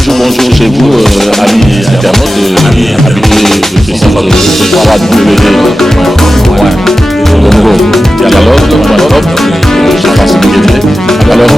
Toujours bonjour chez vous, amis internautes, amis habitués de ce site www.dialogue.com. Je pense que vous êtes. Alors,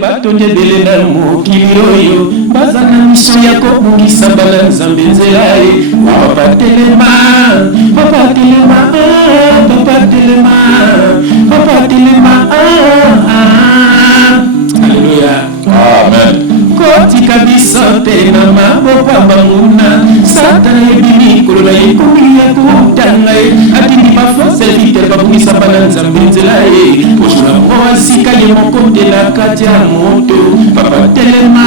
batondebele na mokili oyo baza na miso ya kobungisa bana nzambe nzela ye papa telema papa telema papa telema papa telema Alléluia amen. kotika biso te na maboko ya banguna satana yebimi kolola ye komi ya kotanga ye atindi bafoservitere babungisa bana nzambe nzela ye kozula moko asika ye moko te na kati ya moto papa telema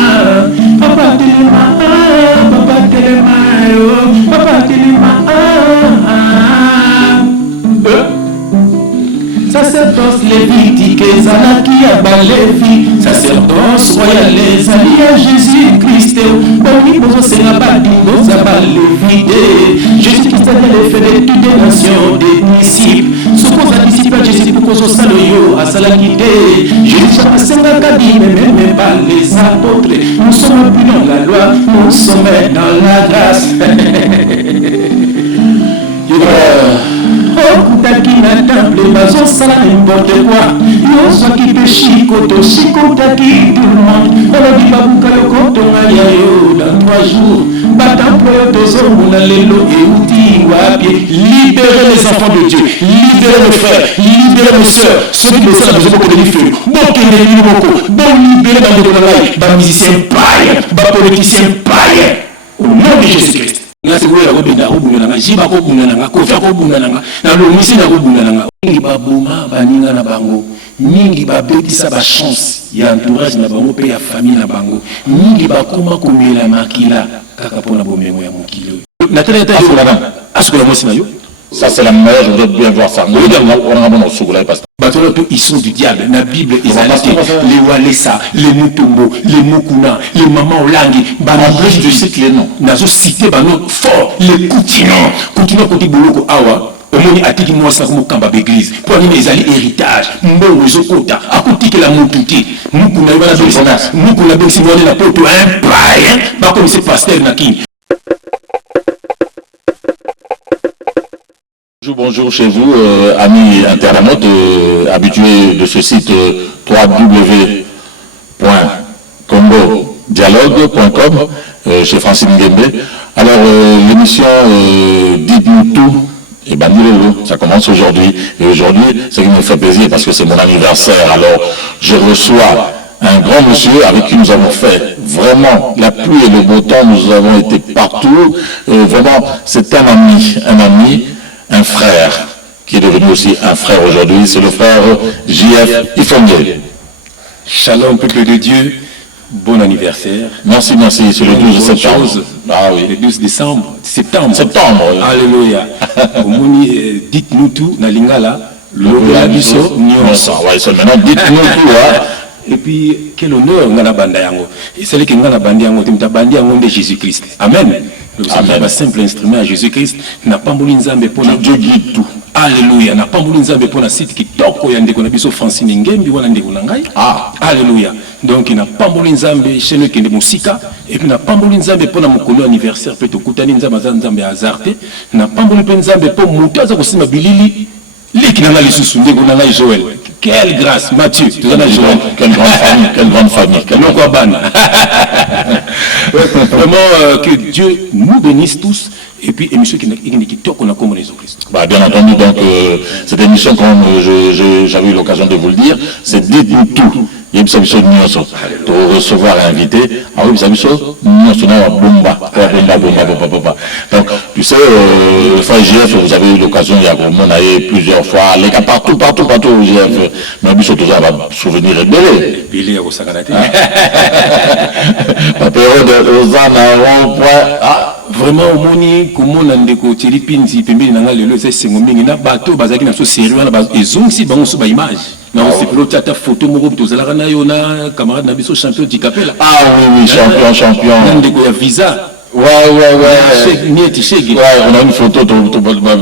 papa telema papa telema papa telema sacerdoce lévitique ezalaki ya balevi sacerdoce royal ezali ya Jésus-Christ boni bozosenga badingo za balevi te Jésus-Christ ali lefe de toutes les nations des disciples soki oza disciple ya Jésus kokozosala oyo asalaki te Jésus asengaka bimememe par les apôtres nous sommes plus dans la loi nous sommes dans la grâce okutaki na temple bazosala n'importe quoi yozwaki mpe shikoto shikotaki tout le monde olobi babuka yokotonga ya yo dans 3 jours batemple oyo tozomona lelo euti wapi libérer les enfants de Dieu libérer mes frères libérer mes sœurs soki bosala bozokokende lifelo bokende lili moko bolibere bandeko na ngai bamusicien païen bapoliticien païen au nom de Jésus-Christ ngasi koyela kobenda kobunga nanga jiba kobunga nanga kofia kobunga nanga na lomisi na kobunga nanga mingi baboma baninga na bango mingi babetisa ba chance ya entourage na bango pe ya famille na bango mingi bakoma komela makila kaka pona bomengo ya mokili na tele ta yo bana askola mosi na yo Ça c'est la meilleure, je voudrais bien voir ça. On a bon au Sougoulaï parce que ils sont du diable. La Bible est les Walesa, les Mutombo, les Mukuna, les Maman Olangi. en plus tu cites les noms. Nazo cité bano fort les Coutinons. Coutinons côté Boloko Awa. Omoni atiki mwasa kumukamba l'église. Pour aller les alliés héritage. Mbongo zokota. Akutiki la mututi. Mukuna ibala dolisana. Mukuna bexi mwale la poto un païen. Ba comme c'est pasteur nakini. Bonjour chez vous, amis internautes, habitués de ce site www.congo-dialogue.com chez Francine Ngembe. Alors, l'émission Dites-nous tout, et ça commence aujourd'hui. Et aujourd'hui, ce qui me fait plaisir parce que c'est mon anniversaire. Alors, je reçois un grand monsieur avec qui nous avons fait vraiment la pluie et le beau temps. Nous avons été partout. Vraiment, c'est un ami. Un frère qui est devenu aussi un frère aujourd'hui, c'est le frère JF Ifongue. Shalom, peuple de Dieu, bon anniversaire. Merci, c'est le 12 septembre. Ah oui, le 12 décembre, septembre. Alléluia. Dites-nous tout, na lingala, l'obiabiso, nyonso. Ouais, c'est maintenant dites-nous tout, Et puis, quel honneur, ngana banda yango. Et c'est que ngana bandi yango, timta bandi yango de Jésus-Christ. Amen. Un simple instrument à Jésus-Christ n'a pas moulin nzambe pour Dieu guide tout. Alléluia. N'a pas moulin nzambe pour la site qui toko yande qu'on a biso Francine Ngembi wana ndeko nangai. Alléluia. Donc il n'a pas moulin nzambe chez nous qui est musika et puis n'a pas moulin nzambe pour la mokolo anniversaire peut to kutani nzambe hasardé. N'a pas moulin nzambe pour mutaza ko sima bilili liki nanga lisusu ndeko nangai Joël. Quelle grâce, Mathieu. Quelle grande famille. Vraiment, que Dieu nous bénisse tous. Et puis, émission qui qu'on a comme les autres. Bien entendu, donc, cette émission, comme j'avais eu l'occasion de vous le dire, c'est Dites-nous tout. Il y a une émission de pour recevoir un invité. Ah oui, une émission de bomba. Donc, tu sais, le frère GF, vous avez eu l'occasion, il y a plusieurs fois, les gars, partout, GF. Mais bien sûr, tout ça va souvenir et belé. Billy à Osakanate. La période de Rosanna, rond-point. vraiment omoni komona ndeko Thierry Pinzi pembeni nanga lelo eza sengo mingi na bato bazaki na so sérieux na ba ezongisi bango so ba image na aussi pilote ata photo moko tozalaka na yo na camarade na biso champion du Capella oui champion ndeko ya visa ouais on a une photo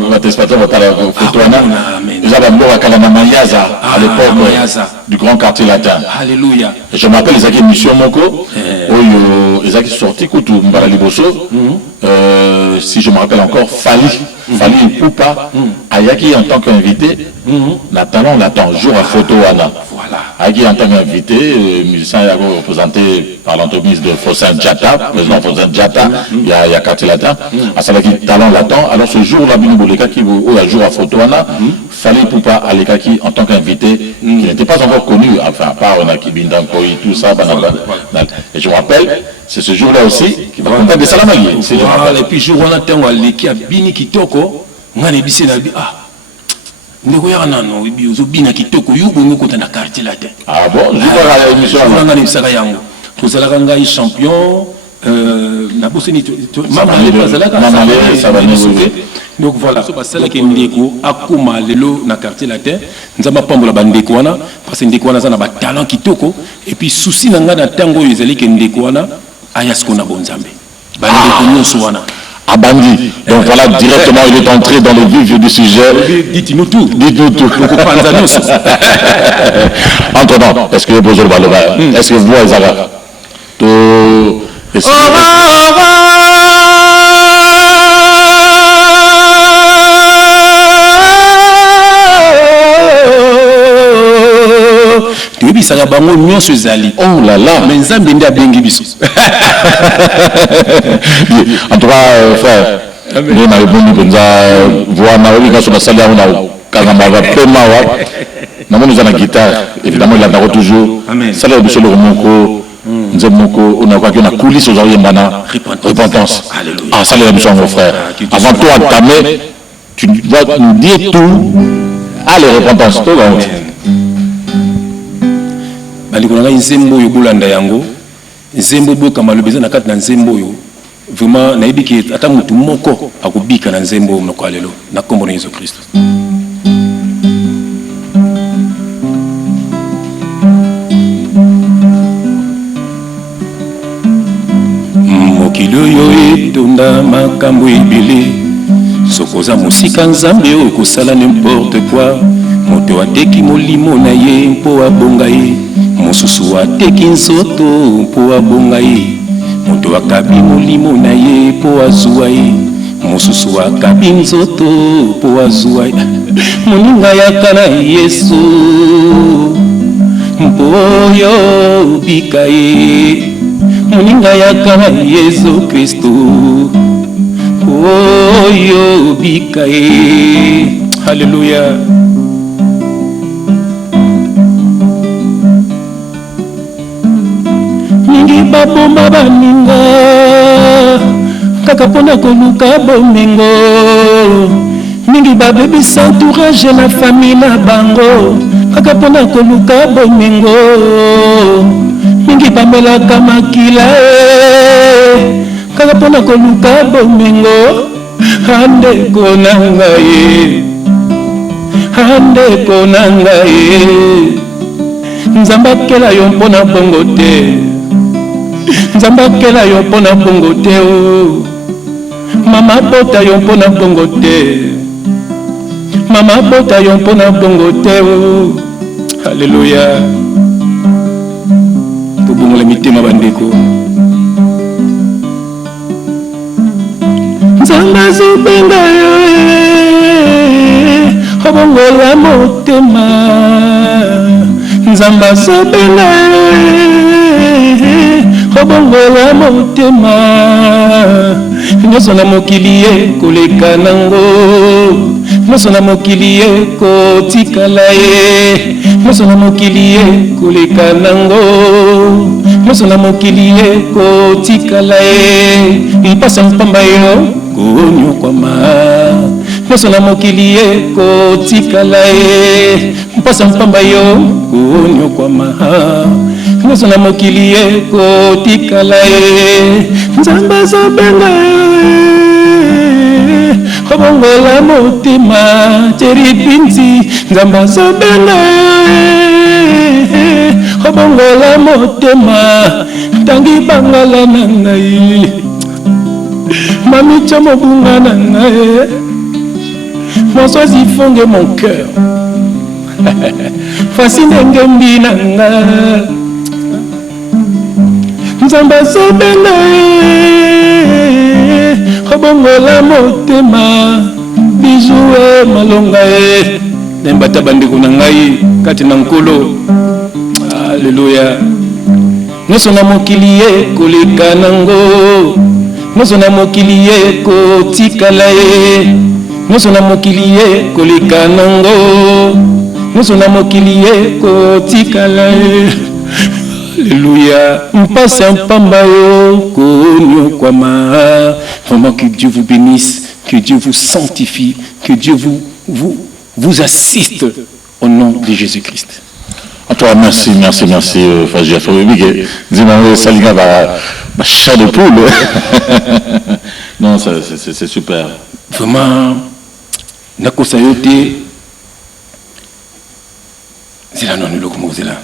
va t'espérer la photo déjà d'abord à Kalana Mayaza à l'époque du grand quartier latin. Alléluia. Je m'appelle Isaac Mission Moko oyo Isaac sorti kutu mbala liboso si je me rappelle encore Fali Poupa ayaki en tant qu'invité Nathan l'attend jour à photo wana voilà ayaki en tant qu'invité musicien yako représenté par l'entremise de Fossin Djata président Fossin Djata il y a quartier latin à ça qui talent l'attend alors ce jour là binoboleka qui au jour à photo wana Fali Poupa alekaki en tant qu'invité qui n'était pas encore connu enfin à part on a Kibindankoi tout ça et je me rappelle c'est ce jour-là aussi qui va compter de Salamagui. Et puis jour on a tango aleki abini kitoko ngane bise na bi ndeko ya nano bi ozobina kitoko yugo ngoko na quartier latin. Ah bon, je vois la émission là ngane bisaka yango. Tozalaka ngai champion na boseni mama ça va nous donc voilà so basala ke ndeko akuma lelo na quartier latin nzamba pambola bandeko wana parce que ndeko wana za na ba talent kitoko et puis souci na ngana tango ezali ke ndeko wana ayasko na bonzambe bandeko nyonso wana Abandi. Donc voilà, directement, il est entré dans le vif du sujet. Dites-nous tout. Entre-temps, est-ce que vous avez besoin est-ce que vous avez tout bisaka bango nyonso ezali oh là là mais nzambe ndi abengi biso en tout cas frère ni na bondi penza voana oli kaso basali na kangamba ba pema wa na moni na guitare évidemment il a d'abord toujours ça le biso le moko nzemoko on a quoi na coulisse aux oyembana repentance ah ça le biso mon frère avant toi entamer tu dois nous dire tout à la repentance tout donc alikolanga nzembo yo bolanda yango nzembo boka malobeza na kati na nzembo yo vraiment nayebi ke ata mutu moko akobika na nzembo moko alelo na kombo na Yesu Kristo mokili oyo etonda makambo ebele sokoza mosika nzambe oyo kosala n'importe quoi moto ateki molimo na ye mpo abonga ye mosusu ateki nzoto mpo abonga ye moto akabi molimo na ye mpo azwa ye mosusu akabi nzoto mpo azwa ye moninga yaka na Yesu mpo oyo bika ye moninga yaka na Yesu Kristo mpo oyo bika ye haleluya. Mingi babomba baninga kaka pona koluka bomengo mingi babebisa entourage na famille na bango kaka pona koluka bomengo mingi bamelaka makila kaka pona koluka bomengo andeko na ngai andeko na ngai nzamba kela yo mpona bongo te nzamba kela yo mpona bongo te o mama bota yo mpona bongo te mama bota yo mpona bongo te o haleluya tobongola mitema bandeko nzamba azobenga yo obongola motema nzamba azobenga obongola motema nyonso na mokili ye koleka nango nyonso na mokili ye kotikala ye nyonso na mokili ye koleka nango nyonso na mokili ye kotikala ye mpasa mpamba yo konyokwama nyonso na mokili ye kotikala ye mpasa mpamba yo konyokwama nyonso na mokili ye kotikala ye nzambe azobenga obongola motema teripinzi nzamba zobela obongola motema tangi bangala na ngai mamicha mobunga na ngai Françoise fonge mon cœur fasine ngembi na ngai nzamba zobela obongola motema bijoué malonga nembata bandeko na ngai kati na nkolo alleluya nyonso na mokili ye koleka nango nyonso na mokili ye kotikala ye nyonso na mokili ye koleka nango nyonso na mokili ye kotikala ye alléluia mpasa mpamba yo konyokwama. Vraiment que Dieu vous bénisse, que Dieu vous sanctifie, que Dieu vous assiste au nom de Jésus-Christ. À toi, merci, Fajia Fawebige. Dis-moi, Salinga va chat de poule. Non, c'est super. Vraiment, Nakosayote, c'est là, non, le comment c'est là.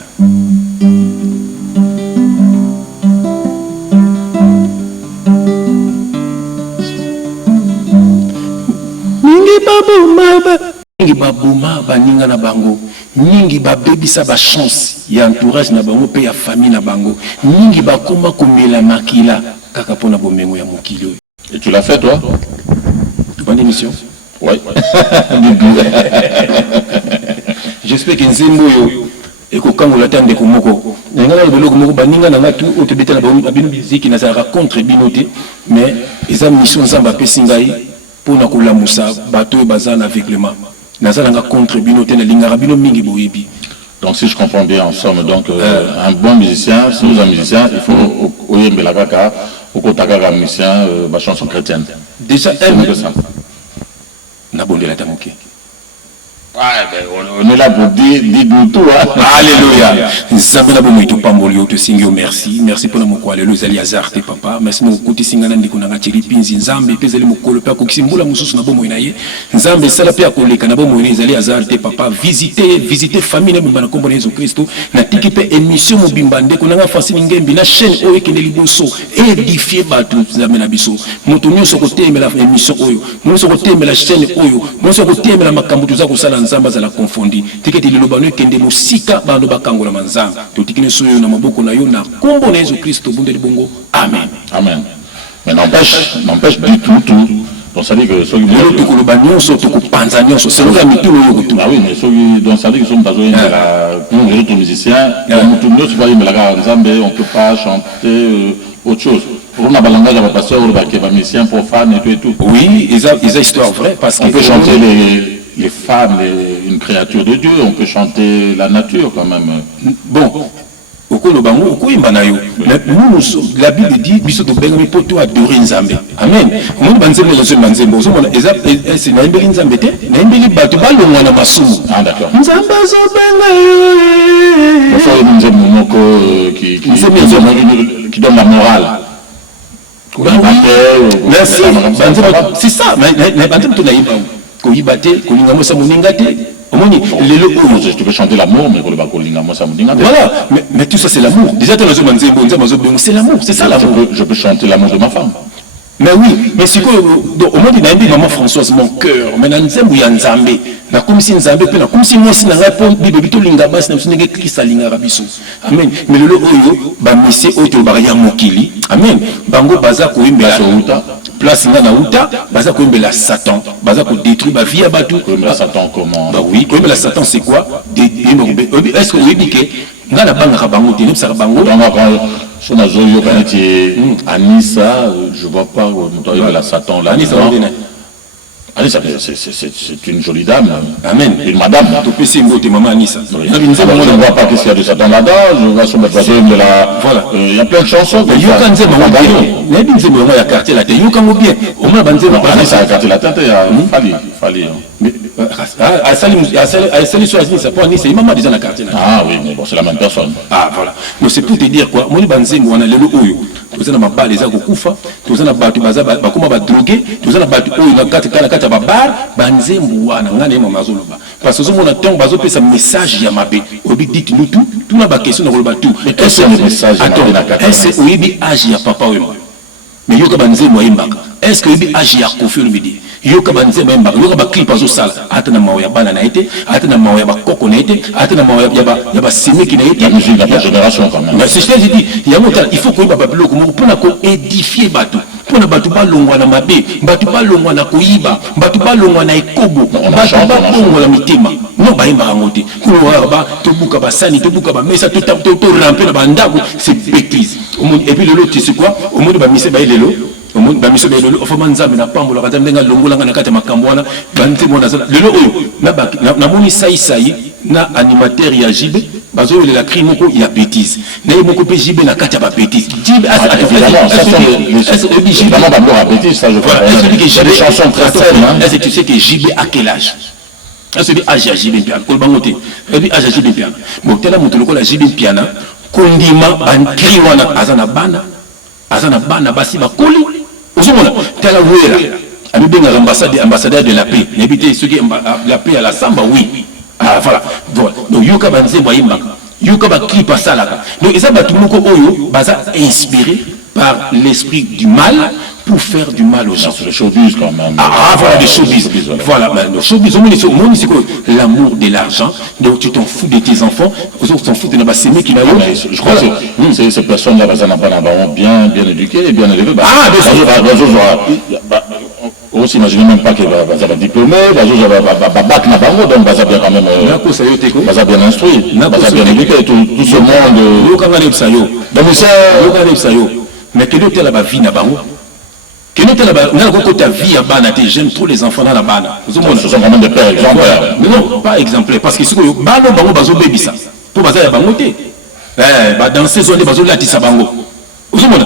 Mingi babuma baninga na bango mingi babebisa ba chance ya entourage na bango pe ya famille na bango mingi bakoma komela makila kaka pona bomengo ya mokili. Et tu l'as fait toi? Bonne émission. Oui. J'espère que nzembo yo ekokangola tande ko moko ngana biloko moko baninga na ngatu otebeta na babino musique na za contre binoté mais eza mission nzamba pe singai pour na kulamusa bato bazana aveuglement nazalanga contre binoté na lingara bino mingi boyebi. Donc si je comprends bien en somme donc un bon musicien, si vous êtes un musicien, il faut oyembela kaka okotaka musicien ba chanson chrétienne. Déjà elle ça na bondela tamoké. Ouais, ben, on est là pour dire tout. Hein? Alléluia. Merci pour mon quoi. Alléluia. Aliazar, tes papa. Merci mon côté singana ndikunanga chiripi nzambe pezeli mokolo pa ko kisimbola mususu na bomo inaye. Nzambe sala pe akoleka na bomo inaye Aliazar tes papa. Visiter famille na mbana kombo na Yesu Kristo. Na tiki pe émission mobimba ndeko nanga fasini ngembi na chaîne oyo kende liboso édifier batu nzambe na biso. Moto nyonso kote emela émission oyo. Nyonso kote emela chaîne oyo. Nyonso kote emela makambo tuza kosala nzamba za la confondi tiketi lilobano kende musika bando bakangola manzamba totikine soyo na maboko na yo na kombo na Yesu Kristo bundeli bongo amen amen. Mais n'empêche du tout donc ça dit que ceux qui veulent que le bagnon soit tout panza nyonso c'est le gami tout le tout ah oui mais ceux qui donc ça dit que sont besoin de la nous les autres musiciens nous nous tu vois mais la nzambe on peut pas chanter autre chose. Pour un langage à pasteur ou le musicien profane et tout. Oui, ils ont histoire vraie parce qu'on peut chanter les femmes, une créature de Dieu, on peut chanter la nature quand même. Bon, la Bible dit biso to benga poto adorer nzambe. Amen. Mon banzembe na banzembe ozo mona eza c'est na mbeli nzambe te, na mbeli bato balongwa na masumu. Ah d'accord. Nzambe zo benga. Faut une nzembe moko qui donne la morale. Merci. C'est ça, mais banzembe to na yiba. Ko yibate ko linga mosa moninga te. Tu peux chanter l'amour, mais voilà, mais tout ça c'est l'amour. Déjà, c'est l'amour, c'est ça l'amour. Je peux chanter l'amour de ma femme. Mais oui, mais c'est quoi au moins il a dit maman Françoise mon cœur, mais Nzambe ya Nzambe. Na comme si Nzambe pe na comme si moi si na répond bibi to linga bas na sinenge Christ linga rabiso. Amen. Mais le oyo ba misi oyo ba ya mokili. Amen. Bango baza ko imbela uta. Place na uta, baza ko imbela Satan, baza ko détruire ba vie batu. Mais Satan comment? Bah oui, ko imbela Satan c'est quoi? Est-ce que vous dites que ngana banga bango te ça bango sur la zone Anissa, je vois pas la Satan là. Anissa, c'est une jolie dame. Amen. Une madame. Je ne vois pas qu'est-ce qu'il y a de Satan là-dedans. Je vois sur ma voiture de la. Voilà. Il y a plein de chansons. nayebi nzembo yango ya quartier latin yokango bien omona banzembo ça a quartier latin fali asali so azini ça pour Nice il m'a déjà na quartier latin. Ah oui, mais bon, c'est la même personne. Ah voilà, donc c'est pour te dire quoi, moni banzembo wana lelo oyo tozana mabala eza kokufa, tozana batu baza bakoma ba droguer, tozana batu oyo na kati ya babar, banzembo wana ngana yema mazoloba parce que zomona ntango bazopesa message ya mabe obi dites-nous tout na ba question na koloba tout. Est-ce que le message ya mabe na kati est-ce oyebi âge ya papa oyo mais yoka banzembo yembaka est-ce que oyebi âge ya Kofi Olomide yoka banzembo yembaka yoka ba clip azosala ata na mawa ya bana na ete ata na mawa ya bakoko na ete ata na mawa ya ba semeki na ete la musique de la génération quand même. mais c'est ce que je dis il faut koyeba babiloko moko mpona koédifier bato mpona bato balongwa na mabe bato balongwa na koyiba bato balongwa na ekobo bato babongwa mitema non bayembaka yango te koloba tobuka basani tobuka bamesa torampe na bandako c'est bêtise et puis lelo tu sais quoi omoni bamise bayelelo omoni bamise bayelelo ofama nzambe na pambola kata ndenga longolanga na kati ya makambo wana banzembo nazala lelo oyo namoni saisai na animateur ya jibe bazoyelela cri moko ya bêtise na ye moko pe jibe na kati ya babêtise jibe évidemment d'abord à bêtise ça je crois. C'est des chansons très saines. Est-ce que tu sais que jibe à quel âge? Est-ce que âge ya jibe piano ko bangote et puis âge ya jibe piano bon tela moto lokola jibe piano kondima bankri wana azana bana basi bakoli ozomona tela wera abibenga ambassadeur de la paix n'habite ceux qui la paix à la samba oui. Ah voilà. Donc yoka banzembo yimbaka yoka ba clip asalaka donc eza batu moko oyo baza inspiré par l'esprit du mal pour faire du mal aux gens. C'est le showbiz quand même. Ah voilà, le showbiz. Voilà, le showbiz, au monde c'est quoi? L'amour de l'argent. Donc tu t'en fous de tes enfants, aux autres s'en foutent de la sémé qui n'a pas. Je crois que ces personnes-là, bien éduquées et bien élevées. Ah, on s'imagine même pas qu'ils vont diplômés, ils vont battre la banque, donc ils vont bien quand même. Ils vont bien instruits, ils vont bien éduqués, tout ce monde. Donc c'est mais quel est la vie na bango? Quel est ta vie à Bana? J'aime trop les enfants dans la Bana. Ce sont quand même des pères exemplaires. Non, pas exemplaires, parce que si vous avez un bazo baby ça, pour baza ya bangote. Dans ces zones, bazo la tisa bango. Vous avez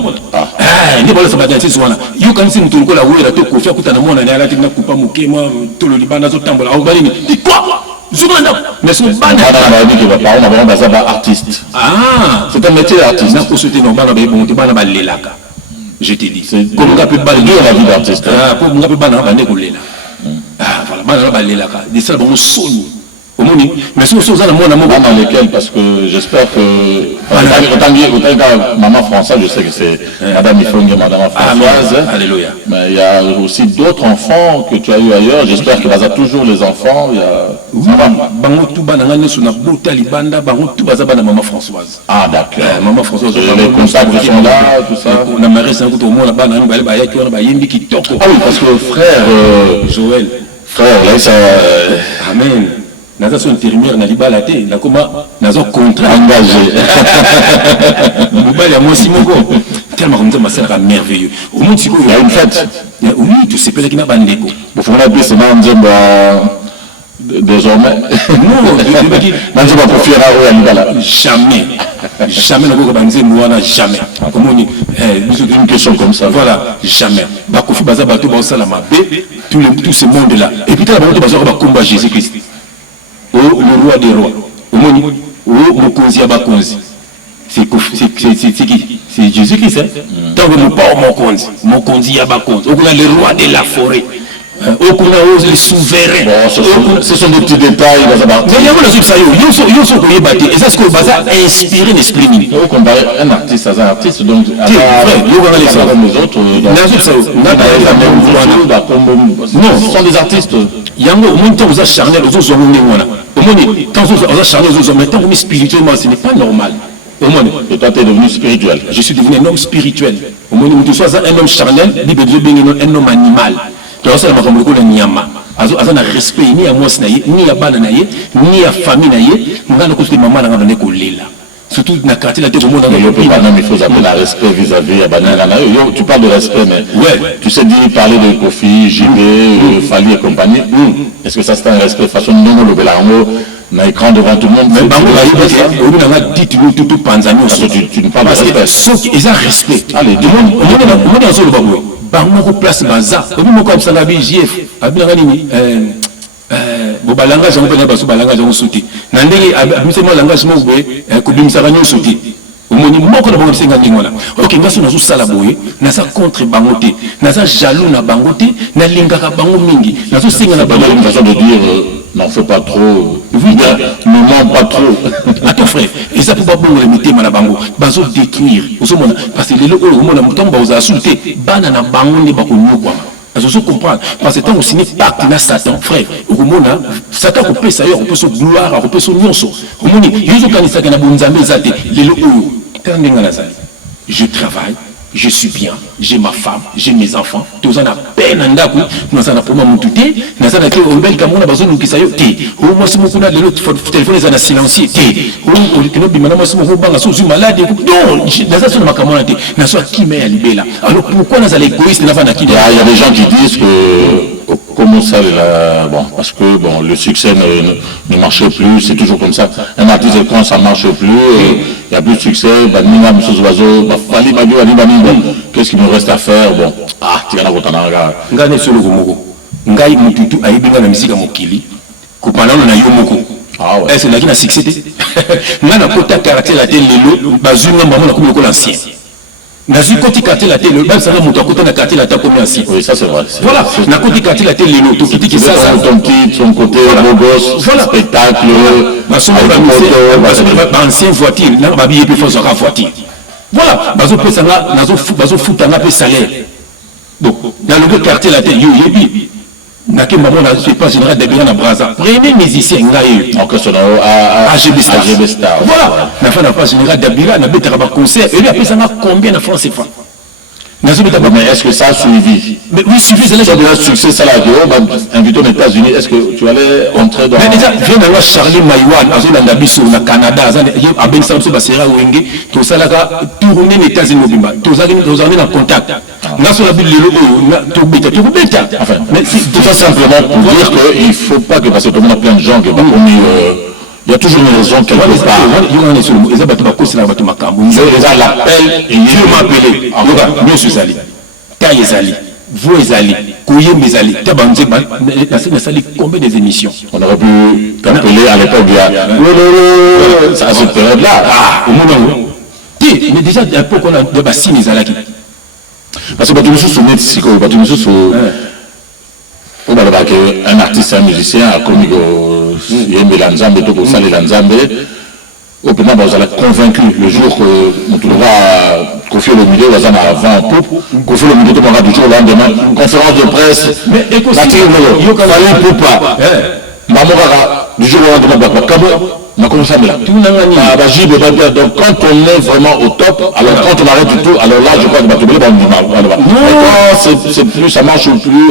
ni bala sa badansi zwana. Yo kan si mutu la wera to ko fiakuta na mona na ala tina kupa mukema to lo libana zo tambola au balini. Di quoi? Zumanda. Mais son Bana artiste. Ah, c'est un métier artiste. Na ko souhaiter normal ba bon te bana ba lelaka. Je te dis, comme on a pu parler de la vie d'artiste. Comme on a pu parler de ah voilà, de ça, bon, sonne. Mais si vous avez un moment dans lesquels, parce que j'espère que. Autant maman Françoise, je sais que c'est Madame Ifongue et Madame Françoise. Alléluia. Mais il y a aussi d'autres enfants que tu as eu ailleurs. J'espère que tu toujours les enfants. Maman Françoise. Ah, d'accord. Maman Françoise, les contacts sont là, tout ça. Ah oui, parce que frère Joël. Frère, là, ça. Amen. Naza son intérimaire na libala te na koma nazo contrat engagé mobali ya mwasi moko tellement comme ça ma sœur merveilleux au monde siko il y a une fête oui tu sais pas qui na bandeko bon faut on c'est dans Nzemba désormais non Nzemba pour fier à libala jamais na ko banzembo wana jamais comme on une question comme ça voilà jamais ba kofi baza bato ba sala mabe tout ce monde là et puis là ba bazo ba combat Jésus Christ. Le roi des rois. Mokonzi Abakonzi. C'est qui? C'est Jésus-Christ. Tant que nous pas Mokonzi Abakonzi. On a le roi de la forêt. On a les souverains. Ce sont des petits détails. Mais il y a un et ça ce qu'on va inspirer l'esprit. Un artiste à un artiste. Donc, les autres. Non, ce sont des artistes. Yango, au moins, quand vous êtes charnel, vous êtes au moins, quand vous êtes charnel, vous êtes mais spirituellement, ce n'est pas normal. Et toi, tu es devenu spirituel. Je suis devenu un homme spirituel. Au moins, tu sois un homme charnel, un homme animal. Tu as un nyama. Un respect ni à moi, ni à Bananaye, ni à famille, ni à maman, surtout dans le quartier là, il faut appeler le respect vis-à-vis à Banana. Tu parles de respect, mais tu sais dire parler de Kofi, JB, Fali et compagnie. Est-ce que ça c'est un respect façon non le Belango? un écran devant tout le monde. Mais bango la dit tout panzani tu ne parles pas de respect. Ceux qui ont respect. Allez, tout le monde dans le bango. Bango place baza. Au moment comme ça la BJF, abina nini bo langage on peut pas sur langage on sauter. Na ndenge abisema langage mo boye ko bimisa kanyo sauter. Omoni moko na bango senga ndingona. OK, ngaso nazo sala boye, naza contre bango te. Naza jaloux na bango te, na lingaka bango mingi. Nazo senga na bango une façon de dire n'en fais pas trop. Oui, ne mens pas trop. Attends frère, et ça peut pas bon le mettre na bango. Bazo détruire. Parce que les locaux au monde na mtomba oza insulter, bana na bango ne ba ko nyokwa. Je comprends. Parce que tant qu'on signe pacte na Satan, frère, au monde Satan ko pesa yo, ko pesa gloire, ko pesa nyonso. Au monde, yezo kanisa kana bunzambe zate, les locaux. Je travaille, je suis bien, j'ai ma femme, j'ai mes enfants. Tous en a peine en daku, nous en a pour moi montuté, nous en a été au bel Cameroun, nous avons dit au moins si mon téléphone est en silencieux, au bimana, si mon banc a malade, non, nous avons ma Cameroun, nous avons qui met à libérer là. Alors pourquoi nous allons égoïstes, nous avons qui. Il y a des gens qui disent que. Comment ça, bon, parce que bon, le succès ne marchait plus, c'est toujours comme ça. Un artiste, quand ça ne marche plus, il n'y a plus de succès, qu'est-ce qu'il nous reste à faire? Bon, tu vas est-ce que succès? Nazu koti quartier la télé, même ça va monter à côté de la quartier la table comme ancien. Oui, ça c'est vrai. Voilà, na côté quartier la télé, tout qui ça ton titre, son côté beau gosse, voilà, spectacle, ancienne voiture, na ba billet plus fort sur la voiture. Voilà, bazo pe ça là, bazo foot na pe salaire. Donc, dans le quartier la télé, yebi Naké maman na je pas général de bien na Braza. Premier musicien ngaye. Orchestre AGB Star. Voilà. Na fa na pas général d'Abira na betara ba concert et lui après ça na combien de francs CFA. Mais est-ce que ça a suivi? Mais oui, suivi, c'est là que le succès ça l'a invité aux États-Unis. Est-ce que tu allais entrer dans? Mais déjà, viens d'avoir Charlie Maïwan, à Zolanda Bissou, au Canada, à Ben Samso Basera Wenge, tout ça là, tourner les États-Unis, tout ça en contact. National Bill, tout bêta. Enfin, mais tout ça simplement pour dire qu'il ne faut pas que, parce que tout le monde a plein de gens qui vont il y a toujours une raison quelque part. Les l'appel et Dieu m'a appelé. Mieux suis allé. Taille allé. Vous êtes allé. Couillé mes allé. Tabanzé, combien des émissions? On aurait pu t'appeler à l'époque. Ça se période là. Au moment où. Mais déjà, un peu qu'on a de bassines les alaki. Parce que tu me souviens de ce que tu me souviens. Un artiste, un musicien a connu Yembe Lanzambe, tout ça, les Lanzambe. Au plus vous allez convaincu le jour que nous trouvons Kofi Olomide, vous allez avant pour Kofi Olomide, tout le monde a toujours le lendemain. Conférence de presse. Mais écoutez, il fallait pour pas. Maman, du jour au lendemain, on a commencé à me là. Donc quand on est vraiment au top, alors quand on arrête du tout, alors là je crois que c'est plus, ça marche plus.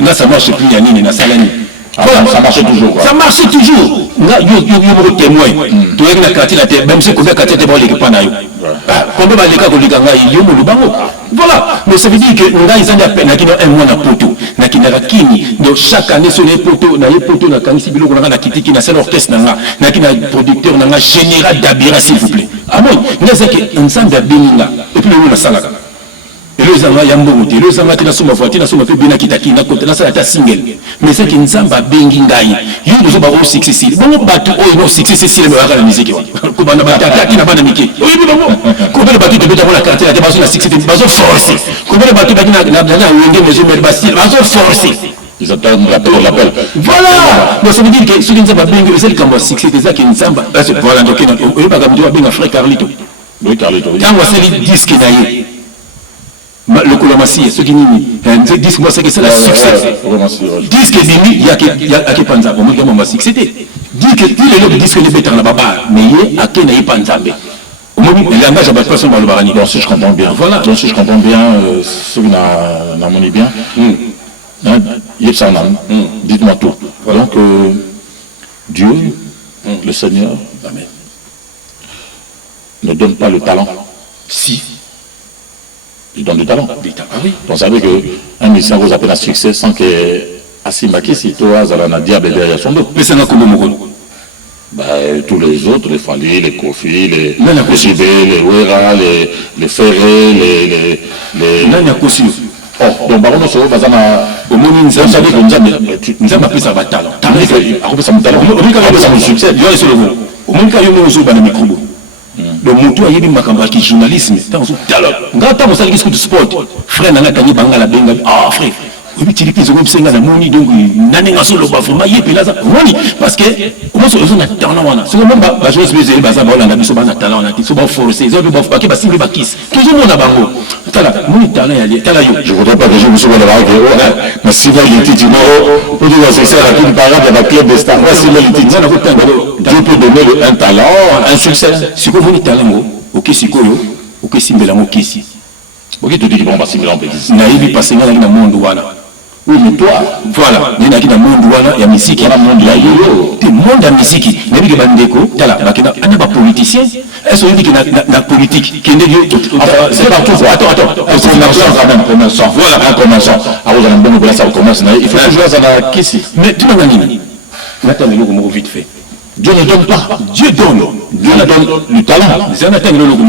Là ça marche plus, Yannick, Salani. Voilà, ça marchait toujours. Ça marchait toujours. Là, il y a témoin. Tu es la quartier la tête, même si combien quartier bon les panayo. Combien les cas que il y a le bango. Voilà. Mais ça veut dire que nous avons à peine un mois na poto, na kinara kini. Donc chaque année sur les poteaux, na les poteaux na kanisi bilo qu'on a na kiti qui na seul orchestre na kina producteur na général d'Abira s'il vous plaît. Ah bon, nous c'est que ensemble d'Abininga et puis nous na salaka. Et le zanga yambote, le zanga tina suma voiture, na suma pe bina kitaki na côté na ça ta single. Mais c'est qu'une zamba bengi ngai. Yo nous ba au succès. Bon batu o no succès c'est le la musique. Ko bana bata tina bana miki. Oui bon. Ko bana batu de beta la carte la baso na succès baso forcé. Ko bana batu bakina na wenge mesure mais basi baso forcé. Ils attendent l'appel. Voilà. Donc ça veut dire que ce qui nzamba bengi c'est comme succès des ça qui nzamba. Voilà donc on va comme dire benga frère Carlito. Oui Carlito. Quand on s'est dit disque naïe. Le Kolomassi, ce qui dit, disque, moi, c'est que c'est la succès. Disque, il y a qui panza, au moins, moi, succès. Disque, il y a disque, les bêtes en la baba, mais il y a qui n'a pas panzambé. Au moins, il engage à personne dans le barani. Donc, si je comprends bien, voilà. Donc, si je comprends bien, ce qui n'a monnaie bien, dites-moi tout. Donc, Dieu, le Seigneur, ne donne pas le talent. Si. Il donne du talent. Ah oui. Donc, ça veut dire qu'un musicien vous appelle un succès sans qu'il Asimbakisi, toi, Zalana Diable derrière son dos. Mais c'est un combo moko. Bah, tous les autres, les Fali, les Kofi, les Sibé, les Wera, les Ferré, les... Nanya Kosi. Oh, donc, par contre, Bazana, au moins, nous savons que nous avons appelé ça talent. Talent, ça me talent. On succès. Il y a le mot. Au moins, quand il y a un mot, il micro. Donc, mon tour, il y a des macambas qui journalisme. Dans un talent. Quand on a dit du sport, frère, n'a pas gagné la benga. Ah, frère. Oui, tu dis qu'ils ont observé la moni, donc, n'a solo bafuma, y est, là, oui, parce que, comment se fait un talent, c'est le même, je vais se dire, bah, ça va, on a mis un talent, on a dit, c'est bon, forcé, ils ont dit, bah, qui va kiss. Toujours, on a bango. Mon talent, il y a talent. Je ne voudrais pas que je me souvienne de la règle, mais si vous avez dit, pour dire, c'est ça, la plus parade, il y a la club de stars, si vous avez dit, Dieu peut donner un talent, un succès. Si vous avez un talent, ok, c'est quoi, ok, c'est un kissi. Ok, tu dis que bon, bah, c'est un peu kissi. Naïvi, parce que dans le monde, oui, mais toi, voilà, il y a un monde il y a musique, il y a un monde il y a monde de musique, il y a des bandeko, il y a des politiciens, est-ce qu'il y a des politiques qui c'est pas tout, attends, un commerçant, voilà, un commerçant, alors vous allez me donner ça au commerce, il faut toujours ça dans qui si. Mais tu n'as pas dit, maintenant le logo vite fait. Dieu ne donne pas, Dieu donne du talent. C'est un atteint le logo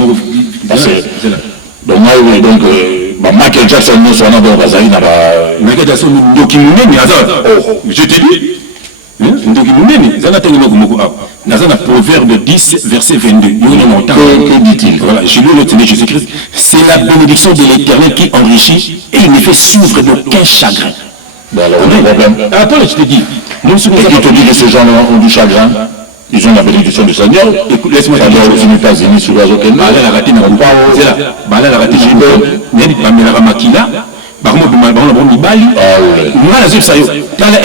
donc, oui, donc, Michael Jackson, nous sommes dans Bazari, Michael Jackson, nous qui nous mêmes, je te dis, nous qui nous mêmes, ça n'a pas été le Proverbe 10, verset 22. Que dit-il? Voilà, j'ai lu le tenir Jésus-Christ. C'est la bénédiction de l'Éternel qui enrichit et il ne fait suivre d'aucun chagrin. Alors, on a un problème. Attends, je te dis, nous sommes qui te dit que ces gens-là ont du chagrin? Ils ont la bénédiction du Seigneur. Laisse-moi te dire aux États-Unis, sur la Zoken.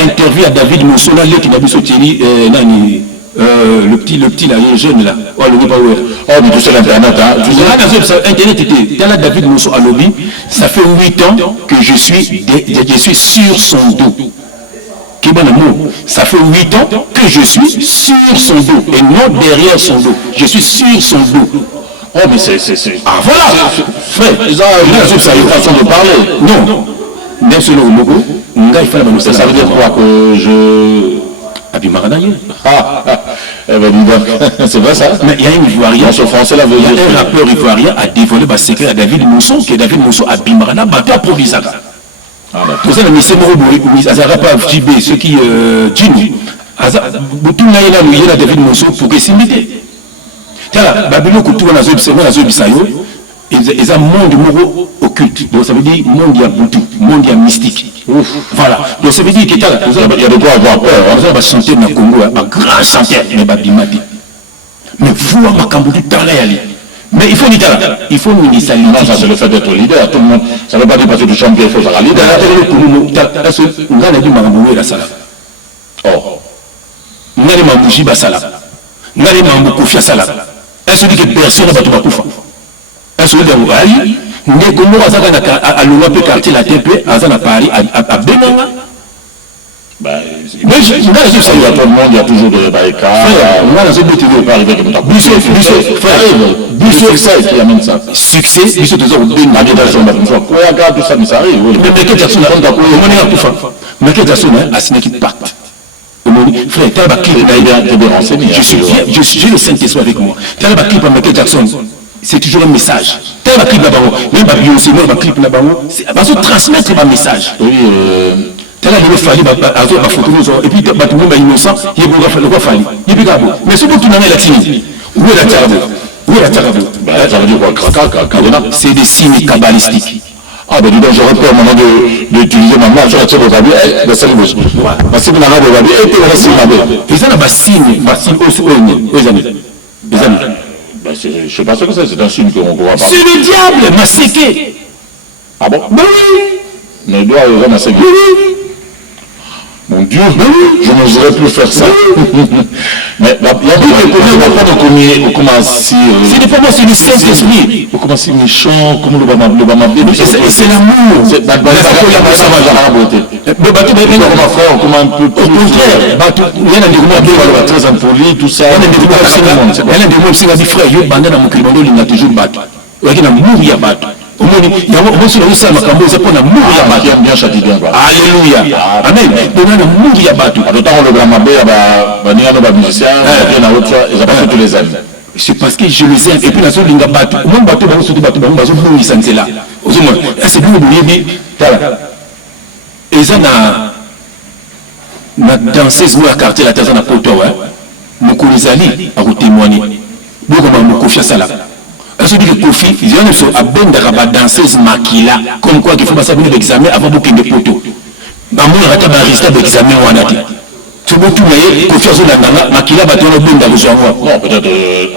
Interview à David Moussona, qui n'a le petit là, le jeune là. Oh, mais tu sais l'Internet, hein. Internet était là, David Mousso à lobby. Ça fait 8 ans que je suis sur son dos. Ça fait 8 ans que je suis sur son dos et non derrière son dos. Je suis sur son dos. Oh, mais c'est... Ah, voilà! Frère, ça a une façon de parler. Non. Même si ça veut dire quoi que je... C'est vrai ça? Mais il y a un Ivoirien, ce français là veut dire... un rappeur ivoirien a dévoilé un secret à David Mousson, que David Mousson a Bimarana, battu à Provisaka. Tout ça, mais c'est moi, Azara pas JB, ceux qui Jimmy, tout le monde il y a David Mousson pour que s'imiter. Tiens, Babylone, tout le monde a Zobisayo, ils ont un monde occulte. Donc ça veut dire monde il y a boutou, monde il y a mystique. Voilà. Donc ça veut dire qu'il y a de quoi avoir peur. On va chanter dans le Congo, un grand chanteur, mais Babimati. Mais vous, ma Cambodge, dans la yali. Mais il faut dire, il faut nous dire non, ça c'est le fait d'être leader, tout le monde. Ça ne veut pas dire parce que tu chantes qu'il faut être leader. On a dit Mamboué la sala. Oh. On a dit Mambouji Basala. On a dit Mamboukoufia Sala. Est-ce que personne n'a pas tout Bakoufa? Est-ce que vous avez dit que nous avons à l'Ouapé quartier la TP, à Paris, à Benanga? Mais tout le monde, il y a toujours des barricades. Moi, dans ce but, il pas arriver comme ça. Succès qui amène ça. Succès, il faut toujours bien navigation. Tout ça, mais ça arrive. Mais Michael Jackson, Michael Jackson a signé qu'il pacte. Frère, tu as un clip. J'ai le Saint-Esprit avec moi. Tu as un clip à Michael Jackson. C'est toujours un message. Tu as un clip là-bas. Même Beyoncé, un clip là-bas. C'est pour transmettre un message. Oui, tu as là, il fallait ma photo, et puis tu as tout le monde innocent, il y a quoi fallu. Il y a plus mais ce que tu n'as pas la timide. Où est la Tarabo? Où est la Tarabo? Ça veut dire quoi? C'est des signes kabbalistiques. Ah, ben dis donc, j'aurais peur maintenant d'utiliser ma main sur la tête aujourd'hui. Eh, c'est le bouche. Parce que vous n'avez pas dit, et tu vas signer la main. Ils ont un signe aussi, les amis. Je ne sais pas ce que c'est un signe qu'on voit pas. C'est le diable, masséqué. Ah bon? Oui. Mais doit y masséqué. Mon Dieu, je n'oserais plus faire ça. Mais il y a des problèmes au commencer. C'est des problèmes, c'est le Saint-Esprit. Au commencer méchant, comme le Bama. C'est l'amour. C'est la beauté. Le bateau de ma frère, comment un peu plus. Au contraire, il y a des gens très impoli, tout ça. Il y a des gens qui ont dit frère, il y a des gens qui ont toujours battu. Il y a des gens qui ont Il y a un monsieur qui a bien châtié. Alléluia. Amen. Donc on a mourir à battre. D'autant le grand mabé, musicien, ils ont tous les amis. C'est parce que je les aime. Et puis la seule ligne à battre. Mon bateau, c'est bateau, ils sont là. C'est bon, et ça na danseuse ou à quartier la terre na poto ouais mon colisali a témoigner donc on m'a confié ça là est-ce que Kofi ils ont sur à ben de danseuse makila comme quoi qu'il faut passer un examen avant booking de poto ba mon rata ba résultat d'examen wana ti tu veux tout mais Kofi azona ngana makila ba tono ben da besoin non peut-être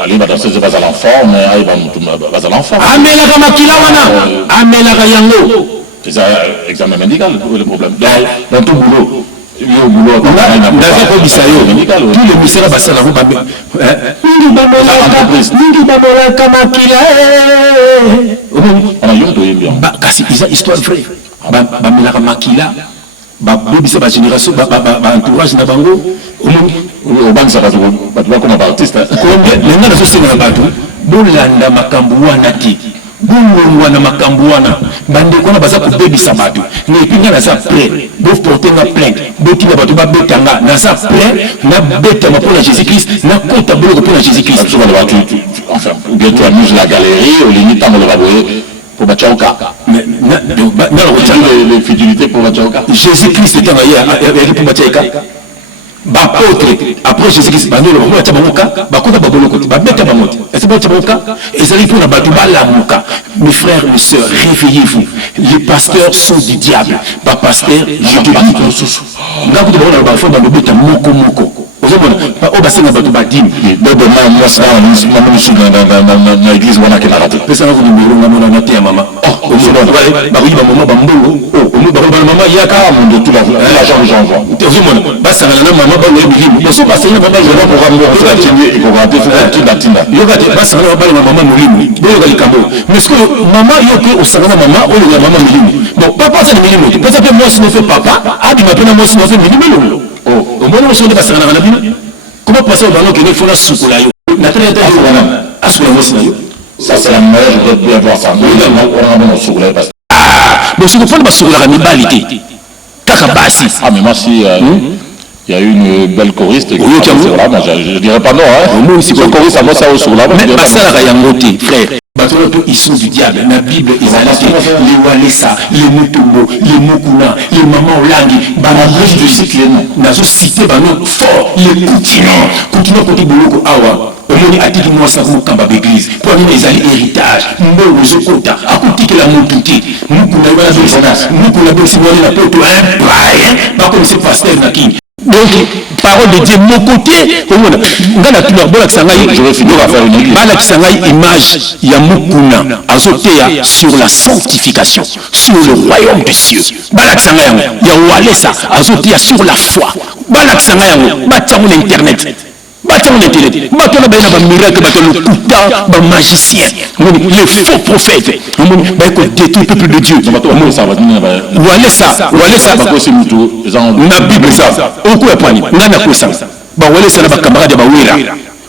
aller ba danseuse pas à l'enfant mais il va à l'enfant amela ka makila wana amela ka yango c'est ça examen médical le problème dans tout boulot tous les ministères bassin la robe on a eu bien kasi isa histoire vraie ba melaka makila ba bobisa ba génération ba entourage na bango au banque ça va comme artiste combien lenga na so senga bato bolanda makambo wana ti bongo na makambo wana bandeko na baza kobebisa bato mais puis nga naza prêt bo porter nga plainte botina bato ba betanga naza prêt na betama pour la Jésus-Christ na compte boloko pour la Jésus-Christ enfin ou bien tu amuses la galerie au limite on va voir pour Bachaoka mais les fidélités pour Bachaoka Jésus-Christ est envoyé pour Bachaoka apôtre après Jésus-Christ bandolo ba taba moka ba kota ba boloko ba beta ba moti est-ce que taba moka et ça pour na batu ba la moka mes frères mes sœurs réveillez-vous les pasteurs sont du diable pas pasteur je te dis ngako de ba fo ba beta moko ozomona ba obasenga batu ba dim de moi ça dans l'église wana que la raté pesa na ko numéro na mona na te maman oh ba oui ba maman ba mbolo oh ba maman yaka mon de tout l'argent j'envoie ozomona ba sanga na maman ba le bilimu boso ba sanga maman je pour rambo il faut rater tinda yokate ba sanga ba la maman mulimu boyo ka likambo mais que maman yoke osanga na maman o le maman mulimu bon papa ça le milimu parce que moi si ne fait papa abi ma pena moi si ne fait milimu oh au moins on ba sanga na bino comment passer au ballon que ne faut la soukola yo na tête asura moi si na yo ça c'est la meilleure je dois bien voir ça on a soukola parce mais je comprends pas soukola qualité kaka basi ah mais moi si il y a eu une belle choriste qui je dirais pas non hein si choriste ça va ça au sur là mais ça la yangote frère ils sont du diable la Bible ils ont les walesa les mutumbo les mukuna les mamans olangi banabri de cycle nazo cité bano fort les continent côté boloko awa omoni atiki moi ça mukamba d'église pour les ali héritage mbongo zokota akutiki la mututi mukuna wana zonas mukuna bosi wala la poto un païen pas comme ce pasteur na king. Donc, parole de Dieu, mon côté, je vais finir à faire une image, il y a Mukuna, Azotea, sur la sanctification, sur le royaume des cieux. Il y a Walesa, Azotea, sur la foi. Internet. Internet, miracle, le magicien, les faux prophètes, détruire le peuple de Dieu. Walesa, na Bible ça, on peut pas ni, na kosa. Ba walesa na ba camarade ba wera.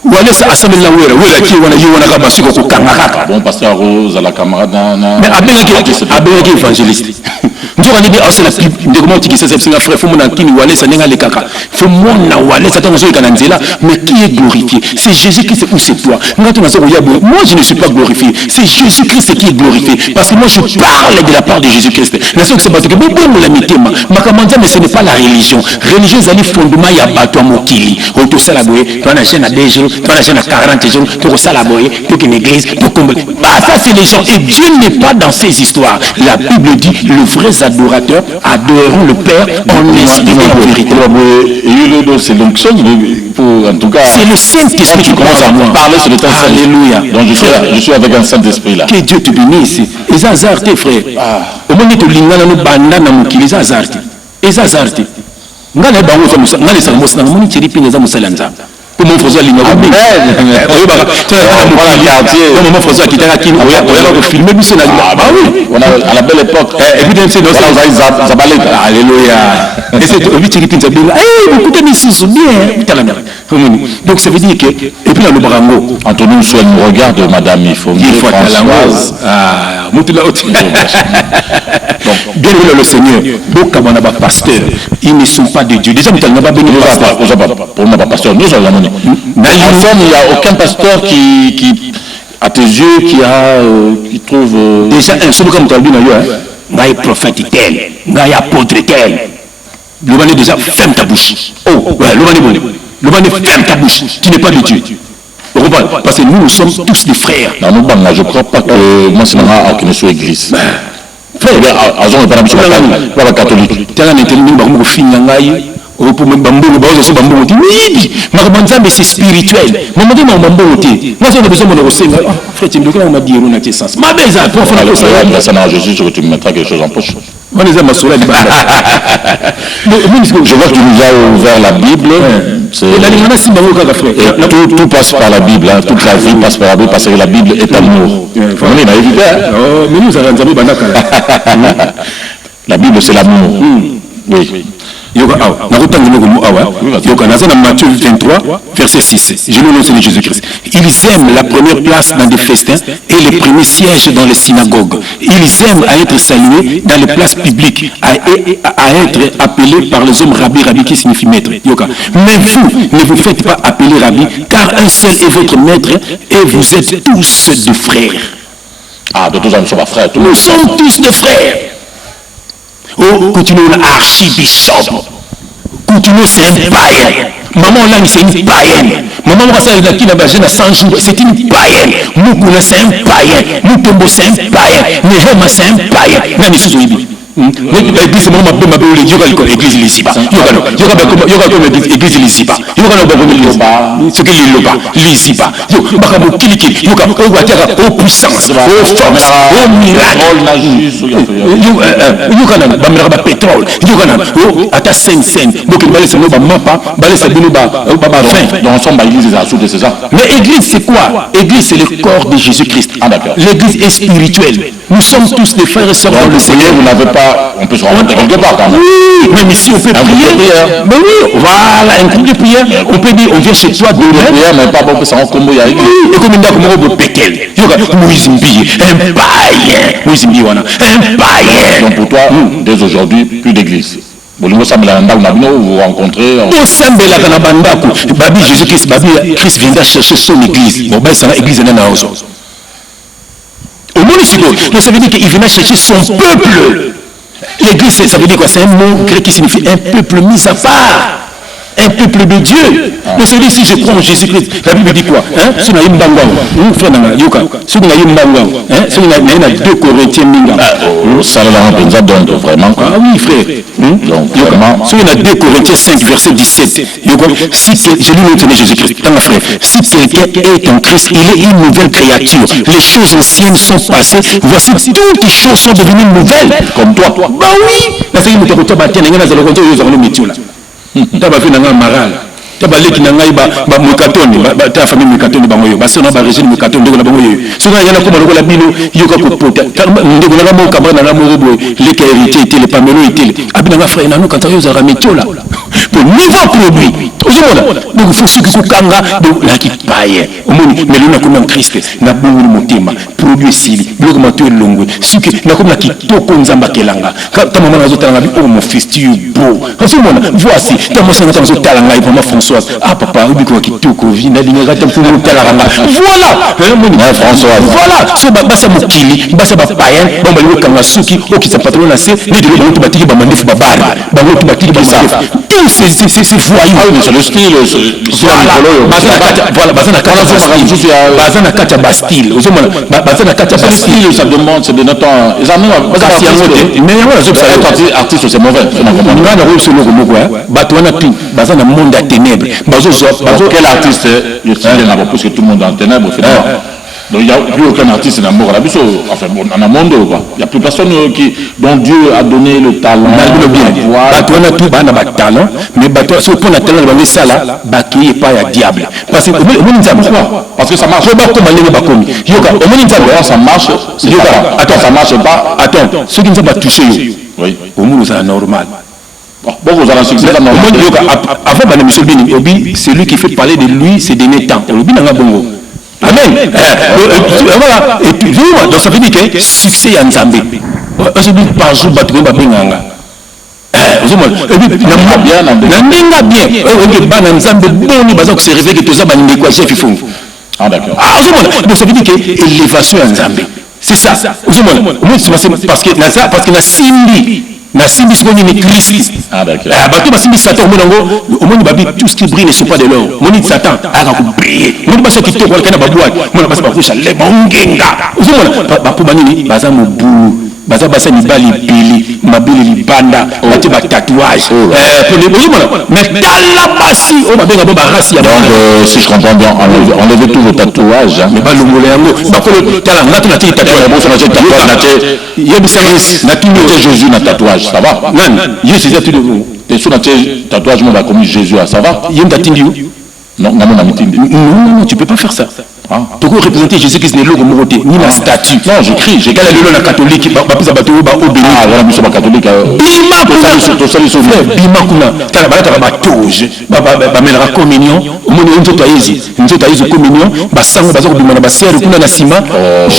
Walesa asamela wera ki wana yi wana kama siko ko kangaka. Bon pasteur Rose à la camarade na. Mais abengaki évangéliste. Ndio kanidi asa la de comment tu sais c'est un frère faut mon kini walesa nenga le kaka. Faut mon na walesa tant que kana nzela mais qui est glorifié? C'est Jésus-Christ ou c'est toi? Moi je ne suis pas glorifié. C'est Jésus-Christ qui est glorifié parce que moi je parle de la part de Jésus-Christ. La seule que c'est parce que bon la mitema. Makamanda mais ce n'est pas la religion. Religion c'est fondement ya bato mokili. Auto salaboye, toi na chaîne à 2 jours, toi na chaîne à 40 jours, toi salaboye, toi une église, pour combler. Bah ça c'est les gens et Dieu n'est pas dans ces histoires. La Bible dit le vrai adorateurs adoreront le Père en esprit et en vérité. C'est l'onction en tout cas. C'est le Saint-Esprit qui commence à parler sur le temps. Alléluia. Donc je suis avec un Saint-Esprit là. Que Dieu te bénisse. Les hasards, frère. Au moment où tu l'ingana no banda na mukili les hasards. Les hasards. Ngana bango za musa, ngana sa musa na muni chiripi za musalanza. comment François Linga voilà le quartier comment François qui t'a qui on va filmer lui c'est la bah oui on a à la belle époque et puis c'est voilà vous avez Zabalé alléluia et c'est au vite qui pinza bien écoutez mais c'est bien donc ça veut dire que et puis là le barango Anthony Souel nous regarde madame il faut Françoise Moutula bien le Seigneur beaucoup de pasteurs ils ne sont pas de Dieu déjà nous pas béni pour nous pas pasteur nous avons il n'y a aucun pasteur qui à tes yeux qui trouve déjà un seul comme tu as dit ngaï prophète tel ngaï apôtre tel le banné déjà ferme ta bouche oh ouais le banné ferme ta bouche tu n'es pas de Dieu. Parce que nous sommes tous des frères. Non, je ne crois pas que moi c'est normal que nous soyons église. Frère, agent pas la catholique. Mais c'est spirituel. Moi j'ai besoin de frère, tu me m'a dit on a tes sens. Ma belle ça Jésus, tu me mettras quelque chose en poche. Je vois que tu nous as ouvert la Bible. Et tout passe par la Bible. Hein. Toute la vie passe par la Bible parce que la Bible est amour. La Bible c'est l'amour. Oui. Matthieu 23, verset 6. Je le nom de Jésus-Christ. Ils aiment la première place dans des festins et les premiers sièges dans les synagogues. Ils aiment à être salués dans les places publiques, à être appelés par les hommes rabbi qui signifie maître. Mais vous, ne vous faites pas appeler rabbi, car un seul est votre maître et vous êtes tous des frères. Ah, de tous nous sommes frères. Nous sommes tous des frères. Oh, continuons l'archibishop. Continuons, c'est un païen. Maman là, c'est une païenne. Maman là, qui n'a pas 100 jours, c'est une païenne. Moukouna, c'est un païen. Moutombo, c'est un païen. Nehema, c'est un païen. Nani Souzoïbi. L'église, moi, ma belle, il y a l'église ici. Il y a l'église ici. Il y a ce qu'il y a ici. Il y a puissance, aux forces, aux miracles. Il y a pétrole. Il y a 5 cents. Donc, il va laisser nos mapa, il va laisser nos fin. Donc, ensemble, l'église est à c'est ça. Mais l'église, c'est quoi? L'église, c'est le corps de Jésus-Christ. L'église est spirituelle. Nous sommes tous des frères et sœurs dans le Seigneur. Vous n'avez pas, on peut se rencontrer quelque part quand même. Oui, mais si on peut prier, mais oui, voilà, un groupe de prière, on peut dire, on vient chez toi demain. Mais pas bon, ça en combo, il y a l'église. Et comme il y a comme un pékel, Moïse Mbi, un païen, Moïse Mbi, un païen. Donc pour toi, dès aujourd'hui, plus d'église. Vous vous rencontrez. Au sein de la Ganabandaku, Babi Jésus-Christ, Babi Christ viendra chercher son église. Bon, ben, ça va, église, elle est là. Au municipe, ça veut dire qu'il venait chercher son peuple. L'église, ça veut dire quoi? C'est un mot grec qui signifie un peuple mis à part. Un peuple de Dieu. Donc ça veut dire si je prends Jésus-Christ, la Bible dit quoi? Si on a une bangwa, si on a une bangwa, si on a 2 Corinthiens minga. Ça l'a donc vraiment. Ah oui, frère. Donc vraiment. Si on a 2 Corinthiens 5, verset 17. Si je lui mentionné Jésus-Christ, frère, si quelqu'un est en Christ, il est une nouvelle créature. Les choses anciennes sont passées. Voici toutes les choses sont devenues nouvelles. Comme toi. Bah oui. Taba fait nanga maral taba leki nanga ba mukatoni ba ta famille mukatoni bango yo ba sona ba régime mukatoni ndeko na bango yo soka yana ko maloko la bino yoka ko pota ndeko na mo kamba na mo robo leki hérité était le pamelo était abina nga frère nanu quand yo za rametola pour niveau produit ozomona donc il faut ce que kanga donc la qui paye omoni mais luna comme Christ na bongo motema produit sili biloko mato elongwe suki na comme na kitoko nzamba kelanga ta maman nazo tala bi oh mon fils tu es beau ozomona voici ta mo sana nazo tala ngai maman Françoise ah papa ubiko kitoko vina linga ta pour tala ranga voilà moni Françoise voilà so basa mokili basa ba payen bon ba kanga suki okisa patron na se ni de ba batiki ba mandefu ba bar ba to batiki ba mandefu tout c'est voyou c'est le style voilà bazana kacha bastille ozomona bazana kacha bastille ça demande c'est de notre temps mais être artiste c'est mauvais ngana ko solo ko moko bato wana pi bazana monde à ténèbres bazo quel artiste je suis dans plus que tout le monde en ténèbres finalement Donc il n'y a plus aucun artiste dans le monde. Enfin, bon, dans le monde, il n'y a plus personne dont Dieu a donné le talent. On a tout le talent, mais si on a le talent, on a ça là, il n'y a pas de diable. Parce que parce que ça marche. Ça marche. Attends, ça marche pas. Attends, ceux qui ne sont pas touchés, oui. Au monde, c'est normal. Bon, vous avez un succès normal. Avant, celui qui fait parler de lui, c'est des Nétans. Amen. Voilà. Et puis, donc ça veut dire que succès en Zambie. Aujourd'hui, par jour, tu vas bien. Ah, d'accord. Donc ça veut dire que l'élévation en Zambie. C'est ça. Parce que na Simbi. Na Simbi, c'est une église. Ah, d'accord. Satan, au monde, tout ce qui brille ne sont pas de l'or. Mon dit Satan, a brillé. Mon dit, qui te voit, qu'il y a des boîtes. Mon dit, parce que ça lève mon genga. Pour Manini, Baza Mobou, Baza Bassa Nibali, Pili, Mabili Libanda, Bati tatouage. Mais Talabassi, on va bien avoir race. Donc, si je comprends bien, enlevez tous vos tatouages. Mais pas le mot, Jésus n'a tatouage, ça va? Non, Jésus a tout de vous. Et sur notre tatouage, on a commis Jésus, ça va? Non, tu ne peux pas faire ça. Tu peux représenter Jésus-Christ n'est logo moté, ni la statue. Non, j'écris, j'ai gagné le catholique, ah, voilà, nous sommes catholiques. Bima kuna, la communion, communion, je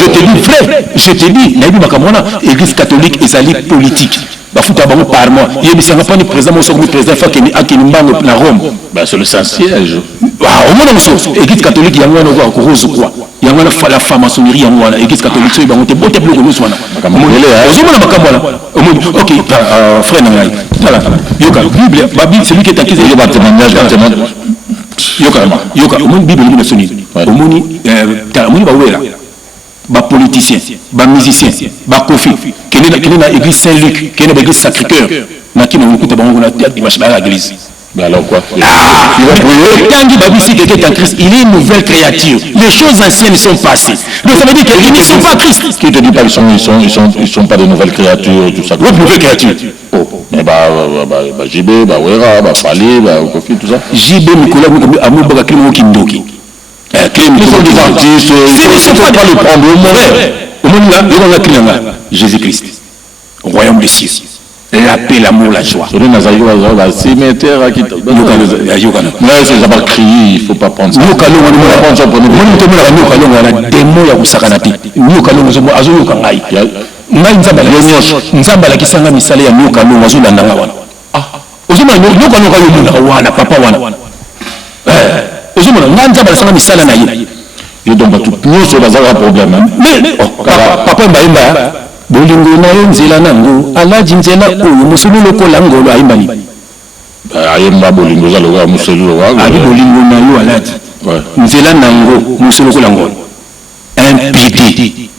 te dis frère, je te dis, l'église catholique est allée politique. Par mois. Il y a un président à Rome. C'est le Saint-Siège. Au moins, l'église catholique, il y a un rose quoi. Il y a la franc-maçonnerie, l'église catholique, il y a un peu de choses. Ok, frère Nangaï. Voilà. La Bible, c'est lui qui est accusé. Il y a un témoignage. Yoka, au moins, la Bible, au moins, les politiciens, les musiciens, les Kofi, qui est dans l'église Saint-Luc, qui est dans l'église Sacré-Cœur, qui est dans l'église. Mais alors quoi? Il est une nouvelle créature. Les choses anciennes sont passées. Donc ça veut dire qu'ils ne sont pas Christ. Qui te dit pas qu'ils sont pas de nouvelles créatures et tout ça? Oui, nouvelles créatures. Mais JB, Wera, Fali, Kofi, tout ça. JB, Nicolas, Amoubaka, Klimo, Kindoki. Ils sont des artistes, il ne faut pas les prendre au monde. Au monde, il y a Jésus-Christ, royaume des cieux. La paix, l'amour, la joie. Il ne faut pas crier, il ne faut pas prendre ça. bolingo na yo nzela nango alaji nzela oyo musulu lokola ngolo ayimbani ayemba bolingo za lokola musulu lokola abi bolingo na yo alaji nzela nango musulu lokola ngolo impidi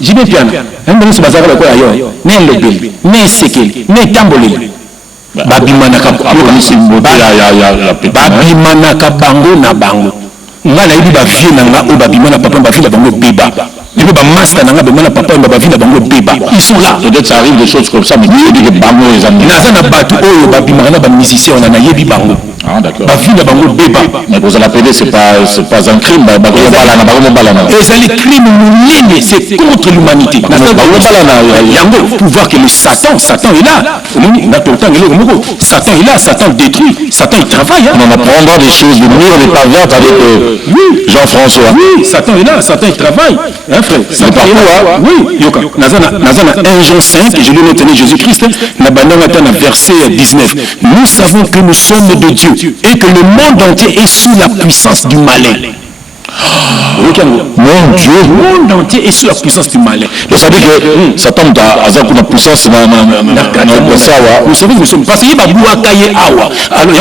jibe piano ndenge so bazaka lokola yo ne lebeli ne sekeli ne tamboleli babimanaka bango na bango nga na yebi bavie na nga oyo babima na papa bavie na bango beba yebi bamaster na nga bema na papa bavie na bango beba ils sont là. Peut-être ça arrive des choses comme ça, mais tu dis que bango les amis naza na bato oyo babimaka na bamusicien wana na yebi bango. Ah d'accord. Bavie na bango beba. Mais pour la PD c'est pas un crime, ezali crime monene, c'est contre l'humanité. Yango pouvoir que le Satan est là. Satan est là, Satan détruit, Satan il travaille. On apprendra des choses, de murs des pavantes avec Jean-François. Oui, Satan est là, Satan il travaille. Hein frère, Satan est là. Oui, Yoka. Nazana 1 Jean 5, je l'ai noté Jésus-Christ, na verset 19. Nous savons que nous sommes de Dieu et que le monde entier est sous la puissance du malin. Mon Dieu, le monde entier est sous la puissance du malin. Donc ça veut dire que Satan a la puissance vous savez que nous sommes parce qu'il y a awa. Alors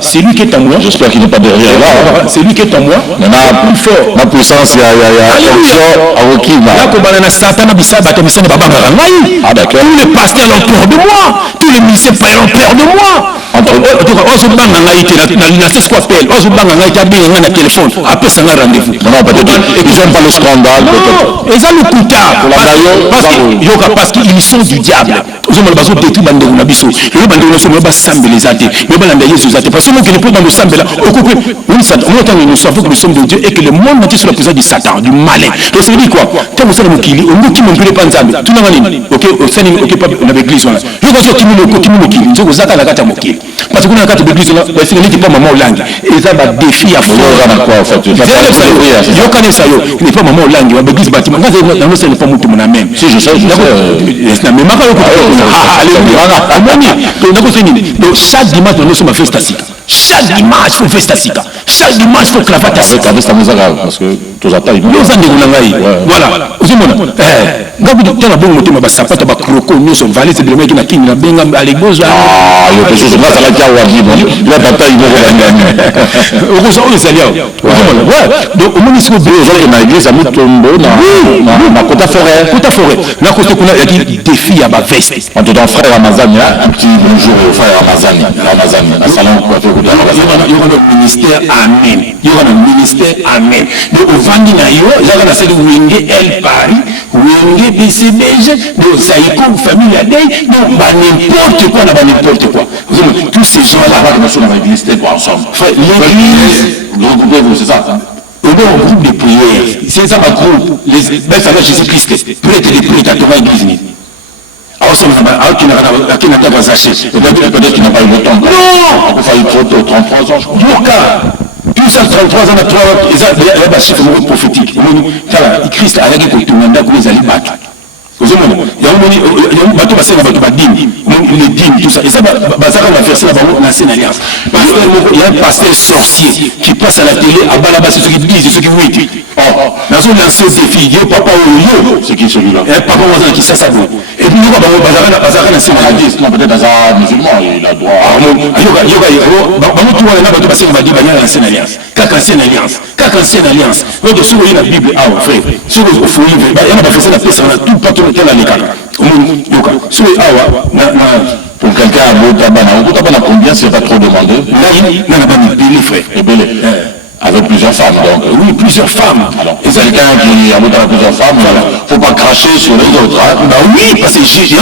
c'est lui qui est en moi. J'espère qu'il n'est pas derrière là. C'est lui qui est en moi. Plus fort. La puissance ah d'accord. Tous les pasteurs ont peur de moi. Tous les musiciens ont peur de moi. ozobanga ngai te na c'est quoi appelle ozobanga ngai te abenga ngai na téléphone apesa ngai rendez-vous Non, peut-être ils n'ont pas le scandale. eza lokuta parce qu'ils sont du diable ozomona bazodétruire bandeko na biso lelo bandeko na biso moyo basambela eza te moyo balanda yesu eza te parce que mokili mpo bandosambela okope omotango nous savons que nous sommes de Dieu et que le monde entier est sous la présence du Satan, du malin. Donc ça veut dire quoi? Tant que ça le mokili, on nous qui m'ont pris pas nzambe. Tout n'a rien. Ok, ça n'est ok pas on avait l'église là. Je vois que qui nous mokili, je vois ça la carte mokili. Parce que on a carte de l'église là, c'est n'est pas maman langue. Et ça va défi à fond. Quoi en fait? Yo connais ça yo. Il n'est pas maman langue, on l'église bâtiment. Dans nous c'est pas mon tout mon même. Si je sais. Mais ma donc chaque dimanche nous sommes à festa sika. Chaque dimanche faut festa sika. Chaque dimanche faut cravate à sika. Parce que tous attaques. Voilà. Ngabu tena bongo tema basapata ba kroko nyoso valise de meki na kingi na benga alegozo. Ah, yo quelque chose grâce à la kia wajibu. La bataille mo ko okozo o salia. Ouais. Donc au moment où on a église à Mutombo na Kota Forêt. Kota Forêt. Na kote kuna ya défi ya ba veste. En tout cas frère Ramazani, un petit bonjour au frère Ramazani. Un salon quoi fait il y aura le ministère amen. Il y aura le ministère amen. Donc au vandi na yo, il y a cette wenge El Paris, wenge BCBG, donc ça y est famille à day, donc n'importe quoi n'importe quoi. Tous ces gens là nous sommes dans l'église quoi ensemble. L'église, regroupez-vous, c'est ça. on est un groupe de prières. C'est ça ma groupe. Les ben ça va Jésus-Christ. Prêtre des prêtres à Thomas église. Alors ça qui n'a pas zaché. Peut-être qu'il n'a pas eu le temps. Non, il fallait trop tôt, 33 ans je crois. Tout ça 33 ans à 3 ans, il y a des chiffres prophétiques. Christ a réagi pour tout le monde dans les alibats. Il y a un bateau passé dans le bateau les dîmes, tout ça. Et ça, on a fait ça dans l'ancienne alliance. Il y a un pasteur sorcier qui passe à la télé, à Balaba, c'est ceux qui disent, c'est ceux qui vous disent. Dans son ancien défi, il y a papa ou c'est qui celui-là? Il y a papa ou qui s'assaille. Et puis, il y a un ancien alliance. Non, peut-être dans un musulman, il a droit. Il y a tout le bateau passé dans l'ancienne alliance. Quelle ancienne alliance? Quelle ancienne alliance? Donc, si vous voyez la Bible, frère, si vous voyez, il y a un fait ça, la paix, on a tout pas tout le temps à l'écart. Pour quelqu'un à Botabana, combien c'est pas trop demandé? Là, on a pas mis frère. Et belé. Avec plusieurs femmes, donc. Oui, plusieurs femmes. Alors, et quelqu'un qui a plusieurs femmes, il ne faut pas cracher sur les autres. Hein? Bah oui, parce que j'étais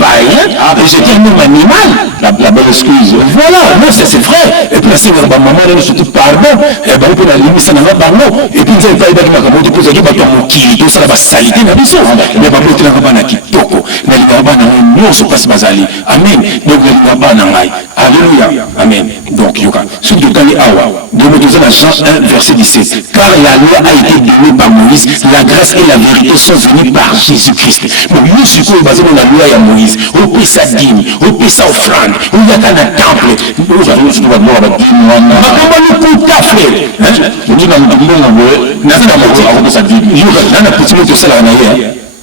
païen, et j'étais un homme animal. La belle excuse. Voilà, non, c'est vrai. Et puis là, c'est maman, elle se dit pardon. Et bien, on peut la limite, ça n'a pas pardon. Et puis, vous avez pas aidé ma capote, vous avez dit, qui tout ça, la salité, la mission. Mais pas peut-être la cabane qui toko. Mais la cabane, non, se passe basali. Amen. Donc, la cabane, alléluia. Amen. Donc, yoka. Ce que tu as dit, de dans Jean 1, verset 17. Car la loi a été donnée par Moïse, la grâce et la vérité sont venues par Jésus-Christ. Donc nous, ce qu'on est basé dans la loi à Moïse, on paie sa dîme, on paie sa offrande, on y a qu'un temple. Nous avons ce qu'on va voir avec on a le coup d'affaire. On dit dans le monde, on a sa dîme. Il y a un petit mot de ça là,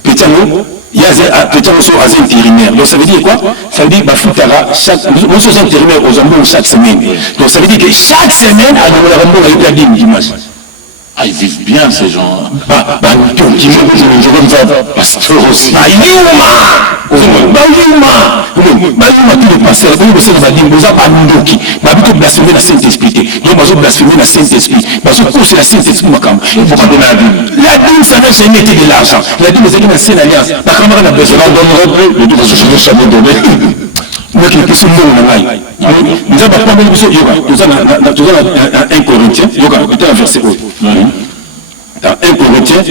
petit mot. Il y a un intérimaire. Donc ça veut dire quoi? Ça veut dire que nous sommes intérimaires aux amours chaque semaine. Donc ça veut dire que chaque semaine, on a eu la dimanche. Ah, ils vivent bien ces gens. Je veux me faire pasteur aussi. Tous les pasteurs, vous avez dit, vous avez pas Ndoki. Vous avez blasphémé la Saint-Esprit. Donc, vous avez blasphémé la Saint-Esprit. Parce que c'est la Saint-Esprit, il ne faut pas donner la dîme. La dîme, ça n'a jamais été de l'argent. La dîme, c'est une saine alliance. La camarade a besoin. Je n'en donnerai plus, de toute façon, je n'ai jamais donné. Moi qui suis nous avons pas mal de choses. Nous avons un Corinthien. Nous avons un verset 1 Corinthiens.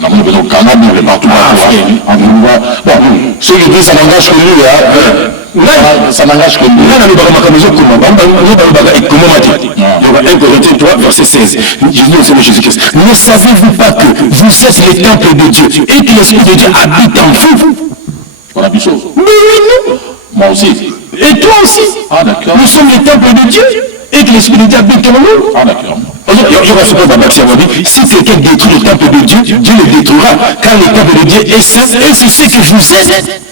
On a besoin de Canada, mais partout. Bon, ceux qui disent ça n'engage que lui, ça n'engage que lui. Un Corinthiens 3, verset 16. Jésus-Christ. Ne savez-vous pas que vous êtes les temples de Dieu et que l'Esprit de Dieu habite en vous? On a vu ça. Moi aussi. Et toi aussi. Ah, d'accord. Nous sommes les temples de Dieu et que l'Esprit de Dieu habite en nous. Ah, d'accord. Si quelqu'un détruit le temple de Dieu, Dieu le détruira, car le temple de Dieu est saint, et c'est ce que vous êtes.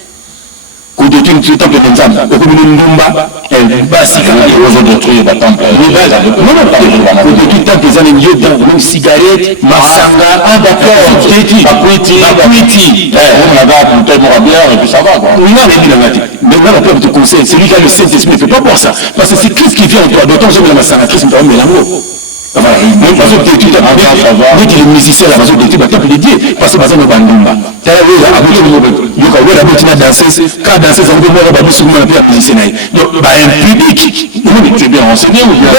kodétruire le temple de Nzambe okomi ndumba basika ils ont détruit le temple. non kodétruire le temple ezana yoda même cigarette masanga d'accord bakwiti On a la bouteille de bière et puis ça va quoi. oui non mais là on peut te conseiller celui qui a le Saint-Esprit ne peut pas boire ça parce que c'est Christ qui vient en toi d'autant que la masanga Christ me met l'amour. Même parce que tu es les musiciens là, parce que tu es temple de Dieu, parce que tu es dans Bandumba. Tu as dansé, quand danser, ça veut dire que tu es musicien. Donc, un public, tu es bien renseigné ou bien?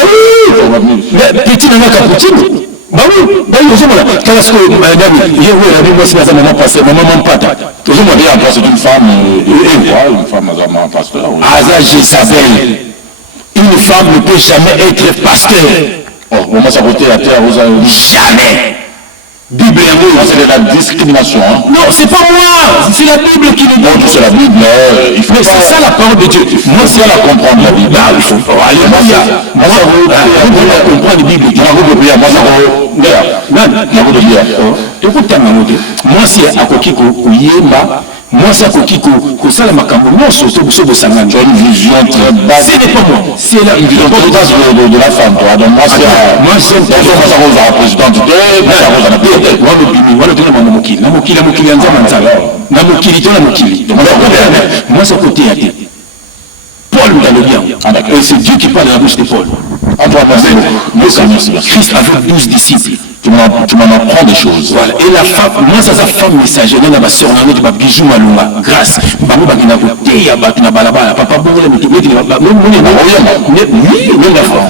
Mais petit dans la cappuccino. Bah oui, quand est-ce que madame, moi c'est la maman passée, maman pata. Toujours moi dire après c'est une femme pasteur. Asa Jézabel, une femme ne peut jamais être pasteur. Oh, comment ça côté la terre vous avez... Jamais. Bible c'est de la discrimination. Hein? Non, c'est pas moi, c'est la Bible qui nous dit. Donc c'est la Bible, il faut. Mais c'est ça la parole de Dieu. Moi, c'est à comprendre la Bible. Il faut alléluia. Moi, ça va comprendre la Bible. Moi, c'est à Koki Koyemba. Moi, c'est à Koki Kosala Makambo. Moi, c'est une vision très basse. Ce n'est pas moi. C'est la vision très basse de la femme. Toi. Donc moi, c'est la présidente. Moi, c'est côté à Dieu. Paul dans le bien. Et c'est Dieu qui parle dans la bouche de Paul. Christ avait 12 disciples. Tu m'en apprends des choses. Voilà. Et la femme, moi, ça c'est femme messagère, elle a ma soeur, elle a bijou malunga, grâce. Bamu bakina côté, ya bakina balabala, papa bon,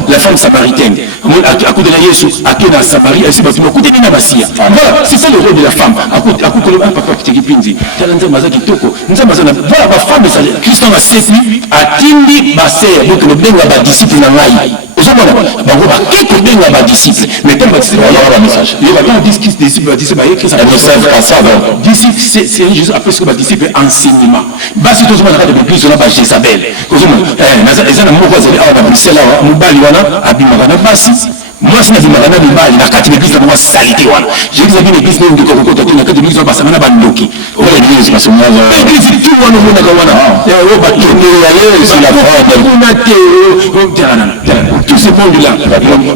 la femme samaritaine. À côté de la Yesu, à qui dans Samarie, elle s'est battue, à côté de Nabasia. Voilà, c'est ça le rôle de la femme. À côté de papa qui te pinzi, Talanza Mazaki Toko, Nzamazana, voilà, ma femme messagère. Christ en a 7 nuits, a Tindi Bassé, donc le bien va disciple dans l'aïe. Vous savez, quelques bien va disciple. Mais tel disciple, message. Il y a 10 disciples, disciple, c'est juste après ce que disciple enseignement. Basi tout le monde a de l'église, on a Jézabel. Moi, c'est l'église la carte de l'église, moi, salité. J'ai dit l'église, nous, de Kokota, la carte de l'église, on va Bandoki. L'église, parce que moi, l'église, tout le monde tout ce monde-là.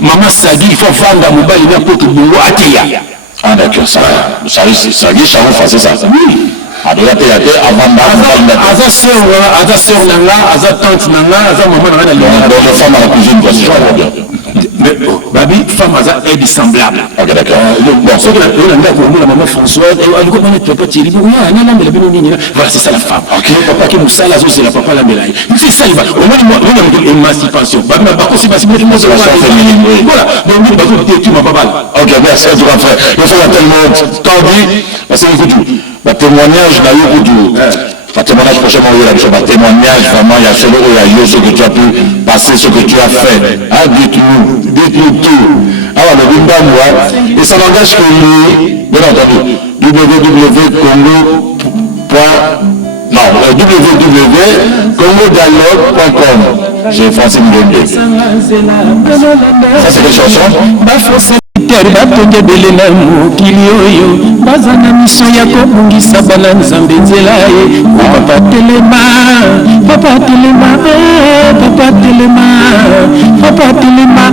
Maman Sagi, il faut vendre à Mobile, il y a pour que vous atteigniez. Ah, d'accord, ça, Sagi, Charon, c'est ça. Oui. Aza sœur nanga, aza tante nanga, aza maman nanga na lionga. Donc les femmes à la cuisine, quoi, si je comprends bien. Mais babi, femme aza aide semblable. Ok, d'accord. Bon, ce que la maman Françoise, elle dit comment tu peux pas tirer. Voilà, c'est ça la femme. Ok, papa qui nous sale, c'est la papa la médaille. C'est ça, il va. Au moins, on a émancipation. Babi, par contre, c'est pas si bien. Voilà, donc nous, babi, tu m'as pas mal. Ok, merci, tu vas faire. Il faut tellement tendu. Parce que écoute, le témoignage n'a eu goût. Le témoignage prochainement, il y a un témoignage, vraiment, il y a ce que tu as pu passer, ce que tu as fait. Ah, dites-nous tout. Alors, le Bimba, et ça n'engage que lui, bien entendu, www.congodialogue.com. J'ai Francine Ngende. Ça, c'est des chansons. batongi ebele na mokili oyo baza na misio ya kobungisa bana nzambe nzela ye papa telema papa telema papa telema papa telema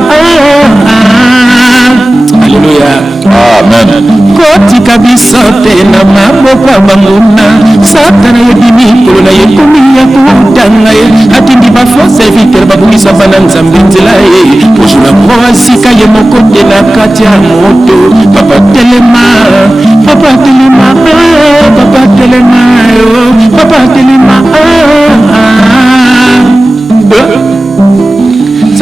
Alléluia. Amen. Kotika biso te na maboko ya banguna satana yebi mikolo na ye komi ya kutanga ye atindi bafo serviteur babungisa bana nzambe nzela ye kozula mpo asika ye moko te na kati ya moto papa telema papa telema papa telema papa telema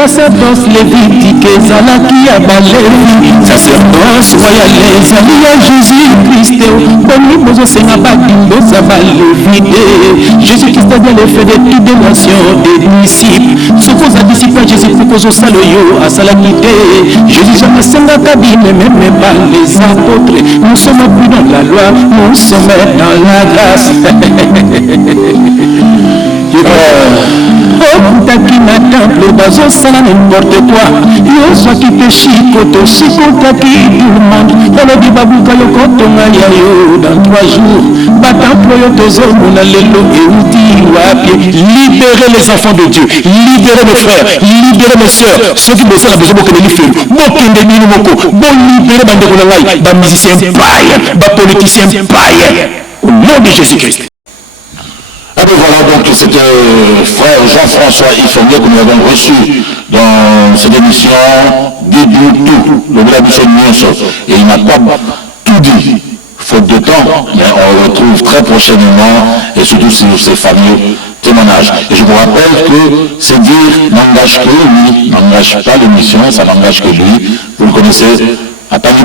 sacerdoce lévitique ezalaki ya balevi sacerdoce royale ezali ya Jésus-Christ boni bozosenga badimboza balevi te Jésus-Christ adia le fait de toute nation des disciples soki oza disciple ya Jésus-Christ kozosala oyo asalaki te Jésus amesengaka bino meme ba les apôtres nous sommes plus dans la loi nous sommes dans la grâce okutaki na temple bazosala n'importe quoi yo soki mpe shikoto shikotaki tout le monde olobi babuka yo kotonga ya yo dans 3 jours batemple oyo tozomona lelo euti wapi. Libérez les enfants de Dieu, libérez mes frères, libérez mes sœurs, ceux qui besoin besoin de les faire, bokende bino moko, bon libérer bandeko na ngai, ba musiciens païens, ba politiciens païens, au nom de Jésus-Christ. Ah ben voilà, donc c'était frère Jean-François Ifongé que nous avons reçu dans cette émission début tout, le village et il n'a pas tout dit. Faute de temps, mais on le retrouve très prochainement et surtout sur ces fameux témoignages. Et je vous rappelle que ces dires n'engagent que lui, n'engagent pas l'émission, ça n'engage que lui. Vous le connaissez, attendez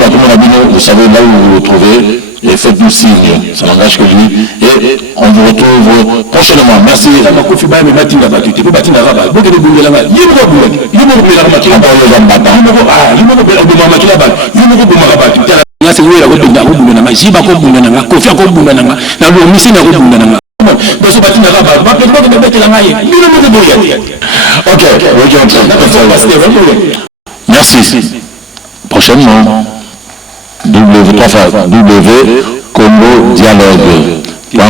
vous savez là où vous le trouvez et faites-nous signe, ça n'engage que lui. Et on vous retrouve prochainement. Merci. Merci. Prochainement, W Congo Dialogue.